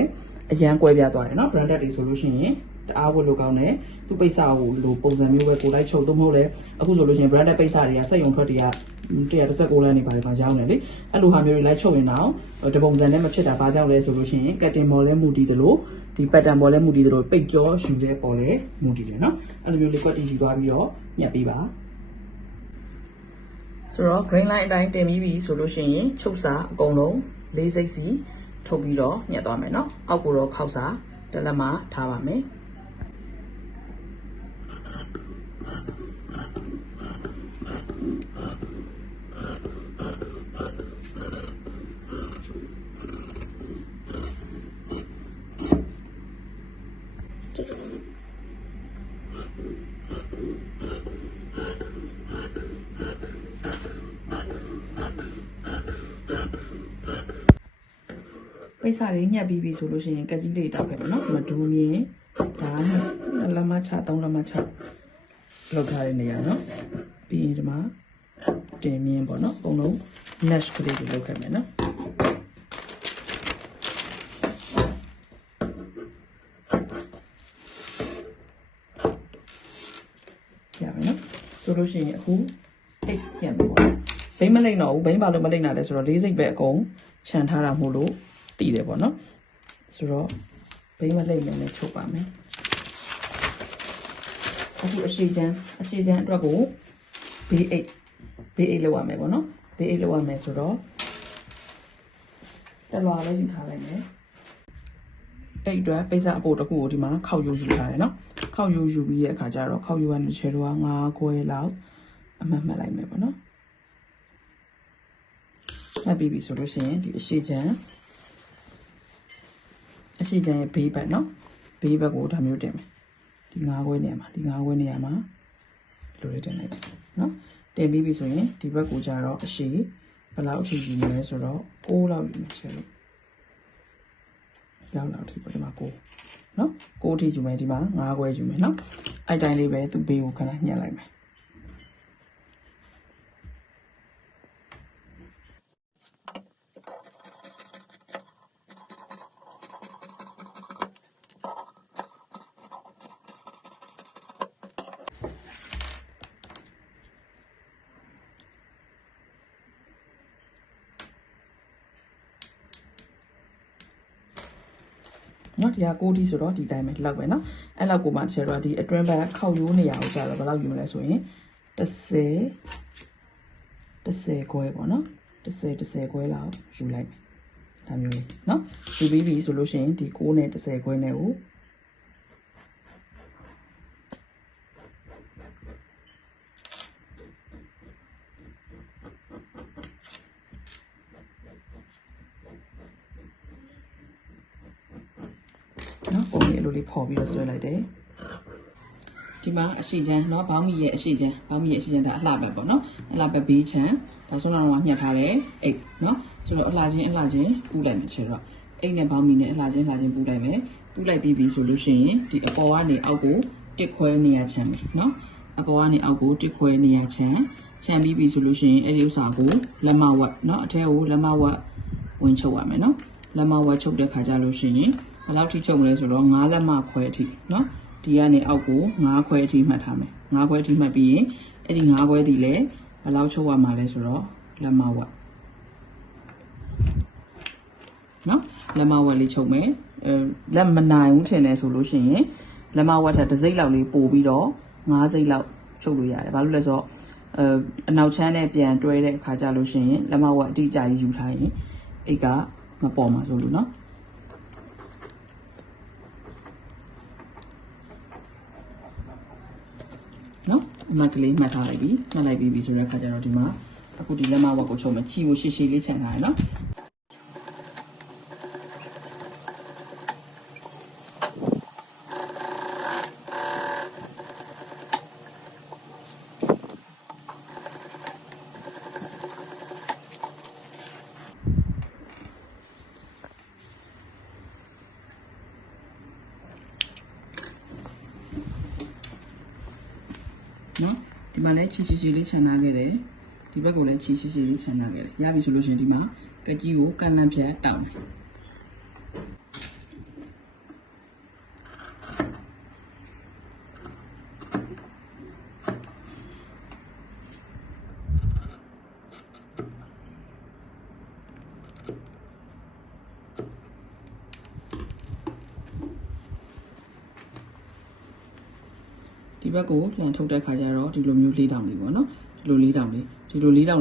အရန်ကွဲပြားသွားတယ်နော် branded တွေဆိုလို့ရှိရင်တအားဝတ်လို့ကောင်းတယ်သူပိတ်စာကိုလိုပုံစံမျိုးပဲကိုလိုက်ချုပ်တော့မဟုတ်လဲအခုဆိုလို့ရှိရင် branded ပိတ်စာတွေကစက်ရုံထွက်တွေက119လမ်းနေပါတယ်ဘာကြောင်းလဲလေအဲ့လိုဟာမျိုးတွေလိုက်ချုပ်ရင်တော့ဒီပုံစံနဲ့မဖြစ်တာဘာကြောင့်လဲဆိုလို့ရှိရင် cutting model မူတည်တယ်လို့ဒီ ဒီ pattern ပေါ်လဲမူတည်တို့ပိတ်ကြောယူတဲ့ပေါ်လဲမူတည်တယ်နော်အဲ့လိုမျိုးလေးကွက်တီယူသွားပြီးတော့ညှက်ပေးပါဆိုတော့ green line အတိုင်းတင်ပြီးပြီဆိုလို့ရှိရင်ချုပ်စာအကုန်လုံး၄စိတ်စီထုတ်ပြီးတော့ညှက်သွားမယ်နော်အောက်ကိုတော့ခောက်စာတစ်လက်မှာထားပါမယ်ပိတ်စာတွေညှက်ပြီးပြီဆိုလို့ရှိရင်ကက်ကြီးလေးတောက်ခဲ့မယ်နော်မဒူးမြင်ဒါ2လက်မချ3လက်မချလောက်ထားတဲ့နေရာနော်ပြီးရင်ဒီမှာတင်မြင်ပေါ့နော်အကုန်လုံး mesh ကလေးတွေလောက်ခဲ့မယ်နော်ရပါမယ်နော်ဆိုလို့ရှိရင်အခုအိတ်ပြန်ပြီပေါ့ဘိန်းမလိမ့်တော့ဘူးဘိန်းဘာလို့မလိမ့်တာလဲဆိုတော့၄စိတ်ပဲအကုန်ခြံထားတာမို့လို့တည်တယ်ပေါ့နော်ဆိုတော့ဘိန်းမလိမ့်မယ်နဲ့ချုပ်ပါမယ်အခုအရှိချမ်းအတွက်ကို B8 လောက်ရမယ်ပေါ့နော် B8 လောက်ရမယ်ဆိုတော့တလွာလေးယူထားလိုက်မယ်အဲ့အတွက်ပိတ်စာအပို့တစ်ခုကိုဒီမှာခောက်ယူထားတယ်နော်ခောက်ယူပြီးတဲ့အခါကျတော့ခောက်ယူကနေချေတော့9ခွဲလောက်အမှတ်မှတ်လိုက်မယ်ပေါ့နော်မှတ်ပြီးပြီဆိုလို့ရှိရင်ဒီအရှိချမ်းရဲ့ဘေးဘက်နော်ဘေးဘက်ကိုဒါမျိုးတင်မယ်ဒီ9ခွဲနေရာမှာလိုလေးတင်လိုက်တယ်နော်တင်ပြီးပြီဆိုရင်ဒီဘက်ကိုကျတော့အရှိဘယ်လောက်အထိယူမလဲဆိုတော့6လောက်ယူမယ်ချဲလို့လောက်ထိပေါ့ဒီမှာ6နော်6အထိယူမယ်ဒီမှာ9ခွဲယူမယ်နော်အဲ့တိုင်းလေးပဲသူ့ဘေးကိုခဏညှက်လိုက်မယ်နော်ဒီက6တီဆိုတော့ဒီတိုင်းပဲလောက်ပဲနော်အဲ့လောက်ကိုမှတစ်ချက်တော့ဒီအတွင်းဘက်ခောက်ရိုးနေရအောင်ကြာတော့ဘယ်လောက်ယူမလဲဆိုရင်10ခွဲပေါ့နော်10ခွဲလောက်ယူလိုက်မယ်ဒါမျိုးလေးနော်ယူပြီးပြီဆိုလို့ရှိရင်ဒီ6နဲ့10ခွဲနဲ့ကိုနော်ပုံလေးလိုလေးဖော်ပြီးတော့ဆွဲလိုက်တယ်ဒီမှာအရှိချမ်းเนาะဘောင်းမီရဲ့အရှိချမ်းဒါအလှပဲပေါ့နော်အလှပဲဘေးချမ်းဒါဆိုတော့ညှက်ထားတယ်အိတ်เนาะဆိုတော့အလှချင်းပူလိုက်မယ်ချေတော့အိတ်နဲ့ဘောင်းမီနဲ့အလှချင်းပူလိုက်မယ်ပူလိုက်ပြီးပြီဆိုလို့ရှိရင်ဒီအပေါ်ကနေအောက်ကိုတစ်ခွဲနေရချမ်းမယ်เนาะအပေါ်ကနေအောက်ကိုတစ်ခွဲနေရချမ်းပြီးပြီဆိုလို့ရှိရင်အဲ့ဒီဥစ္စာကိုလက်မဝက်เนาะအထဲကိုလက်မဝက်ဝင်ချုပ်ရမယ်เนาะလက်မဝက်ချုပ်တဲ့ခါကျလို့ရှိရင်ဘယ်လောက်ထိချုပ်မလဲဆိုတော့9လက်မခွဲအထိเนาะဒီကနေအောက်ကို9ခွဲအထိမှတ်ထားမယ်9ခွဲအထိမှတ်ပြီးရင်အဲ့ဒီ9ခွဲဒီလဲဘယ်လောက်ချုပ်ရမှာလဲဆိုတော့လက်မဝက်နော်လက်မဝက်လေးချုပ်မယ်လက်မနိုင်ဘူးထင်တယ်ဆိုလို့ရှိရင်လက်မဝက်ထက်တစ်စိမ့်လောက်လေးပို့ပြီးတော့9စိမ့်လောက်ချုပ်လို့ရတယ်ဘာလို့လဲဆိုတော့အနောက်ချမ်းနဲ့ပြန်တွဲတဲ့အခါကျလို့ရှိရင်လက်မဝက်အတိအကျကြီးယူထားရင်အိတ်ကမပေါ်မှာဆိုလို့နော်နော်အမှတ်ကလေးမှတ်ထားလိုက်ပြီမှတ်လိုက်ပြီးဆိုတဲ့အခါကျတော့ဒီမှာအခုဒီလက်မဝက်ကိုချုပ်မယ်ချီကိုရှည်ရှည်လေးခြံထားရနော်နော်ဒီမှာလည်းချီလေးခြံထားခဲ့တယ်ဒီဘက်ကိုလည်းချီလေးခြံထားခဲ့တယ်ရပြီဆိုလို့ရှိရင်ဒီမှာကကြီးကိုကန်လန့်ဖြတ်တောက်မယ် ဒီဘက်ကိုပြန်ထုတ်တဲ့ခါကျတော့ဒီလိုမျိုးလေးတောင်လေးပေါ့နော်ဒီလိုလေးတောင်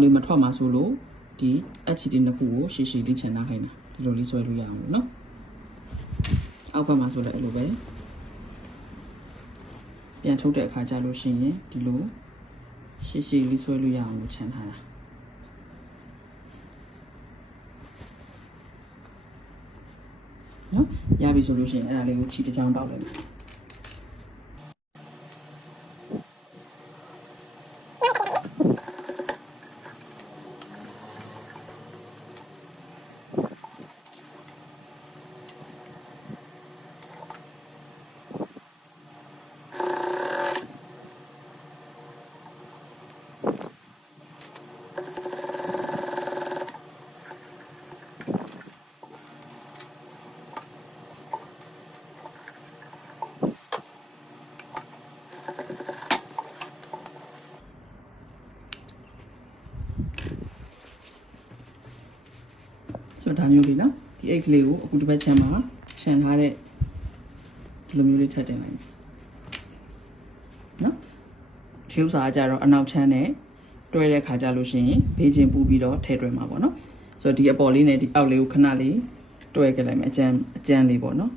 လေးမထွက်မှာဆိုလို့ဒီအချီတင်တစ်ခုကိုရှည်ရှည်လေးချန်ထားခိုင်းတာဒီလိုလေးဆွဲလို့ရအောင်နော်အောက်ဘက်မှာဆိုလည်းအဲ့လိုပဲပြန်ထုတ်တဲ့အခါကျလို့ရှိရင်ဒီလိုရှည်ရှည်လေးဆွဲလို့ရအောင်လို့ချန်ထားတာနော်ရပြီဆိုလို့ရှိရင်အဲ့ဒါလေးကိုချီတစ်ချောင်းတောက်လိုက်မယ်ဆိုတော့ဒါမျိုးလေးနော်ဒီအိတ်ကလေးကိုအခုတစ်ပတ်ချမ်းမှာခြံထားတဲ့ဒီလိုမျိုးလေးထပ်တင်လိုက်မယ်နော်ဒီဥစ္စာကကြတော့အနောက်ချမ်းနဲ့တွဲတဲ့ခါကြလို့ရှိရင်ဘေးချင်းပူပြီးတော့ထည့်တွဲမှာပေါ့နော်ဆိုတော့ဒီအပေါ်လေးနဲ့ဒီအောက်လေးကိုခဏလေးတွဲခဲ့လိုက်မယ်အကျန်းလေးပေါ့နော်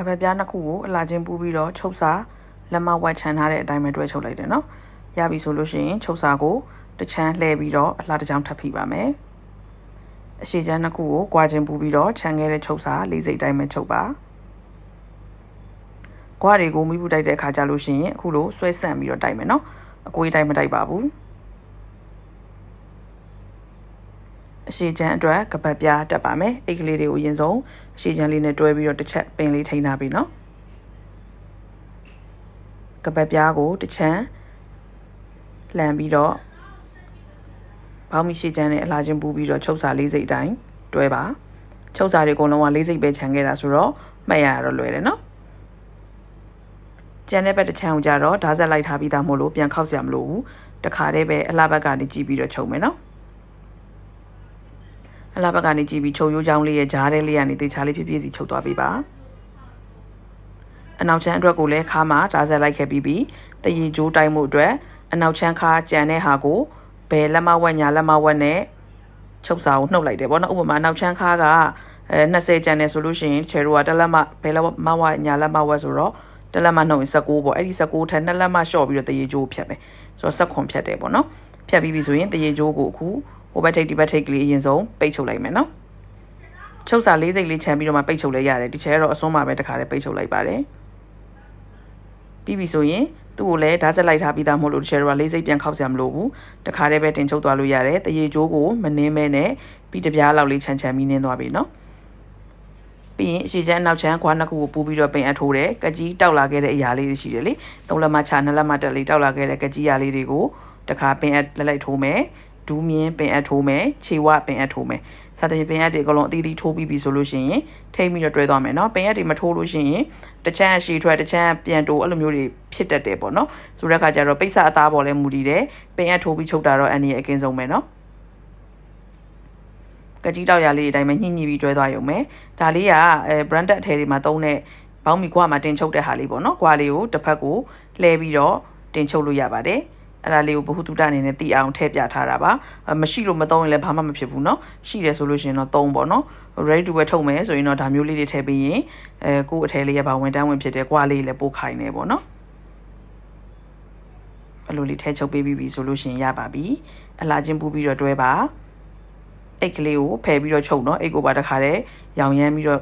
ကပပြားနှစ်ခုကိုအလာချင်းပူပြီးတော့ချုပ်စာလက်မဝတ်ချန်ထားတဲ့အတိုင်းပဲတွဲချုပ်လိုက်တယ်နော်ရပြီဆိုလို့ရှိရင်ချုပ်စာကိုတစ်ချမ်းလှည့်ပြီးတော့အလားတစ်ချောင်းထပ်ဖိပါမယ်အရှိချမ်းနှစ်ခုကိုကွာချင်းပူပြီးတော့ခြံခဲ့တဲ့ချုပ်စာလေးစိတ်တိုင်းပဲချုပ်ပါကွာတွေကိုမိဘူးတိုက်တဲ့အခါကျလို့ရှိရင်အခုလိုဆွဲဆန့်ပြီးတော့တိုက်မယ်နော်အကွေးတိုင်းမတိုက်ပါဘူးအရှိချမ်းအတွက်ကပတ်ပြားတက်ပါမယ်အိတ်ကလေးတွေကိုအရင်ဆုံးအရှိချမ်းလေးနဲ့တွဲပြီးတော့တစ်ချက်ပင်လေးထိန်းထားပြီနော်ကပတ်ပြားကိုတစ်ချမ်းလှန်ပြီးတော့ဘောင်းမီရှိချမ်းနဲ့အလားချင်းပူပြီးတော့ချုပ်စာလေးစိတ်အတိုင်းတွဲပါချုပ်စာတွေအကုန်လုံးကလေးစိတ်ပဲခြံခဲ့တာဆိုတော့မှတ်ရတော့လွယ်တယ်နော်ကျန်တဲ့ဘက်တစ်ချမ်းကိုကြတော့ဓာတ်ဆက်လိုက်ထားပြီးသားမို့လို့ပြန်ခောက်စရာမလိုဘူးတခါတည်းပဲအလားဘက်ကနေကြည့်ပြီးတော့ချုပ်မယ်နော်အလားဘက်ကနေကြည့်ပြီးချုပ်ရိုးချောင်းလေးရဲ့ဂျားတဲ့လေးကနေတေချာလေးဖြည်းဖြည်းစီချုပ်သွားပေးပါအနောက်ချမ်းအတွက်ကိုလည်းခါမှာဓာတ်ဆက်လိုက်ခဲ့ပြီးတရေကြိုးတိုင်းမှုအတွက်အနောက်ချမ်းခါကြံတဲ့ဟာကိုဘယ်လက်မဝက်ညာလက်မဝက်နဲ့ချုပ်စာကိုနှုတ်လိုက်တယ်ပေါ့နော်ဥပမာအနောက်ချမ်းခါက20ကျန်တယ်ဆိုလို့ရှိရင်ချေတို့ကတစ်လက်မဘယ်လက်မဝက်ညာလက်မဝက်ဆိုတော့တစ်လက်မနှုတ်ရင်19ပေါ့အဲ့ဒီ19ထက်2လက်မလျှော့ပြီးတော့တရေကြိုးဖြတ်မယ်ဆိုတော့19ဖြတ်တယ်ပေါ့နော်ဖြတ်ပြီးပြီဆိုရင်တရေကြိုးကိုအခုဟိုဘက်ထိပ်ဒီဘက်ထိပ်ကလေးအရင်ဆုံးပိတ်ချုပ်လိုက်မယ်နော်ချုပ်စာလေးစိတ်လေးခြံပြီးတော့မှပိတ်ချုပ်လဲရတယ်ဒီချဲတော့အစွန်းမှာပဲတခါလေးပိတ်ချုပ်လိုက်ပါတယ်ပြီးပြီဆိုရင်သူ့ကိုလည်းဓာတ်ဆက်လိုက်ထားပြီးသားမဟုတ်လို့ဒီချဲတော့လေးစိတ်ပြန်ခောက်စရာမလိုဘူးတခါတည်းပဲတင်ချုပ်သွားလို့ရတယ်တရေကြိုးကိုမနှင်းမဲနဲ့ပြီးတပြားလောက်လေးခြံပြီးနှင်းသွားပြီနော်ပြီးရင်အရှိချမ်းနောက်ချမ်းခွာနှစ်ခုကိုပူပြီးတော့ပင်အပ်ထိုးတယ်ကကြီးတောက်လာခဲ့တဲ့အရာလေးတွေရှိတယ်လေ3လက်မချ2လက်မတက်လေးတောက်လာခဲ့တဲ့ကကြီးရာလေးတွေကိုတခါပင်အပ်လိုက်ထိုးမယ်ဒူးမြင်းပင်အပ်ထိုးမယ်ခြေဝပင်အပ်ထိုးမယ်စသဖြင့်ပင်အပ်တွေအကုန်လုံးအသီးသီးထိုးပြီးပြီဆိုလို့ရှိရင်ထိမ့်ပြီးတော့တွဲသွားမယ်နော်ပင်အပ်တွေမထိုးလို့ရှိရင်တစ်ချမ်းအရှိထွက်တစ်ချမ်းပြန်တိုးအဲ့လိုမျိုးတွေဖြစ်တတ်တယ်ပေါ့နော်ဆိုတဲ့အခါကျတော့ပိတ်စအသားပေါ်လဲမူတည်တယ်ပင်အပ်ထိုးပြီးချုပ်တာတော့အန်ဒီအကင်းဆုံးပဲနော်ကကြီးတောက်ရလေးအတိုင်းပဲညှိပြီးတွဲသွားရုံပဲဒါလေးကbranded အထည်တွေမှာသုံးတဲ့ဘောင်းမီကွာမှာတင်ချုပ်တဲ့ဟာလေးပေါ့နော်ကွာလေးကိုတစ်ဖက်ကိုလှဲပြီးတော့တင်ချုပ်လို့ရပါတယ်အဲ့ဒါလေးကိုဘ ഹു တုတအနေနဲ့တည်အောင်ထည့်ပြထားတာပါမရှိလို့မသုံးရင်လည်းဘာမှမဖြစ်ဘူးเนาะရှိတယ်ဆိုလို့ရှိရင်တော့သုံးပေါ့เนาะ ready to wear ထုတ်မယ်ဆိုရင်တော့ဒါမျိုးလေးတွေထည့်ပြီးရင်ကိုယ့်အထည်လေးရပါဝင်တန်းဝင်ဖြစ်တယ်ကွာလေးလည်းပို့ခိုင်းနေပေါ့เนาะအဲ့လိုလေးထည့်ချုပ်ပေးပြီးဆိုလို့ရှိရင်ရပါပြီအလားချင်းပူပြီးတော့တွဲပါအိတ်ကလေးကိုဖယ်ပြီးတော့ချုပ်เนาะအိတ်ကိုပါတခါတည်းရောင်ရမ်းပြီးတော့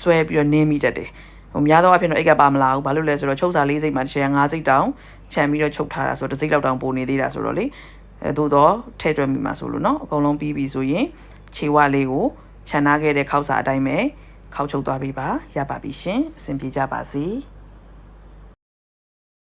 ဆွဲပြီးတော့နင်းမိတတ်တယ်ဟိုများသောအားဖြင့်တော့အိတ်ကပါမလာဘူးဘာလို့လဲဆိုတော့ချုပ်စာ၄စိတ်မှာတစ်ချက်5စိတ်တောင်ခြံပြီးတော့ချုပ်ထားတာဆိုတော့တစ်စိတ်လောက်တောင်ပိုနေသေးတာဆိုတော့လေသို့တော့ထည့်တွက်မိမှာဆိုလို့เนาะအကုန်လုံးပြီးပြီဆိုရင်ခြေဝလေးကိုခြံထားခဲ့တဲ့ခောက်စာအတိုင်းပဲခောက်ချုပ်သွားပေးပါရပါပြီရှင်အဆင်ပြေကြပါစေ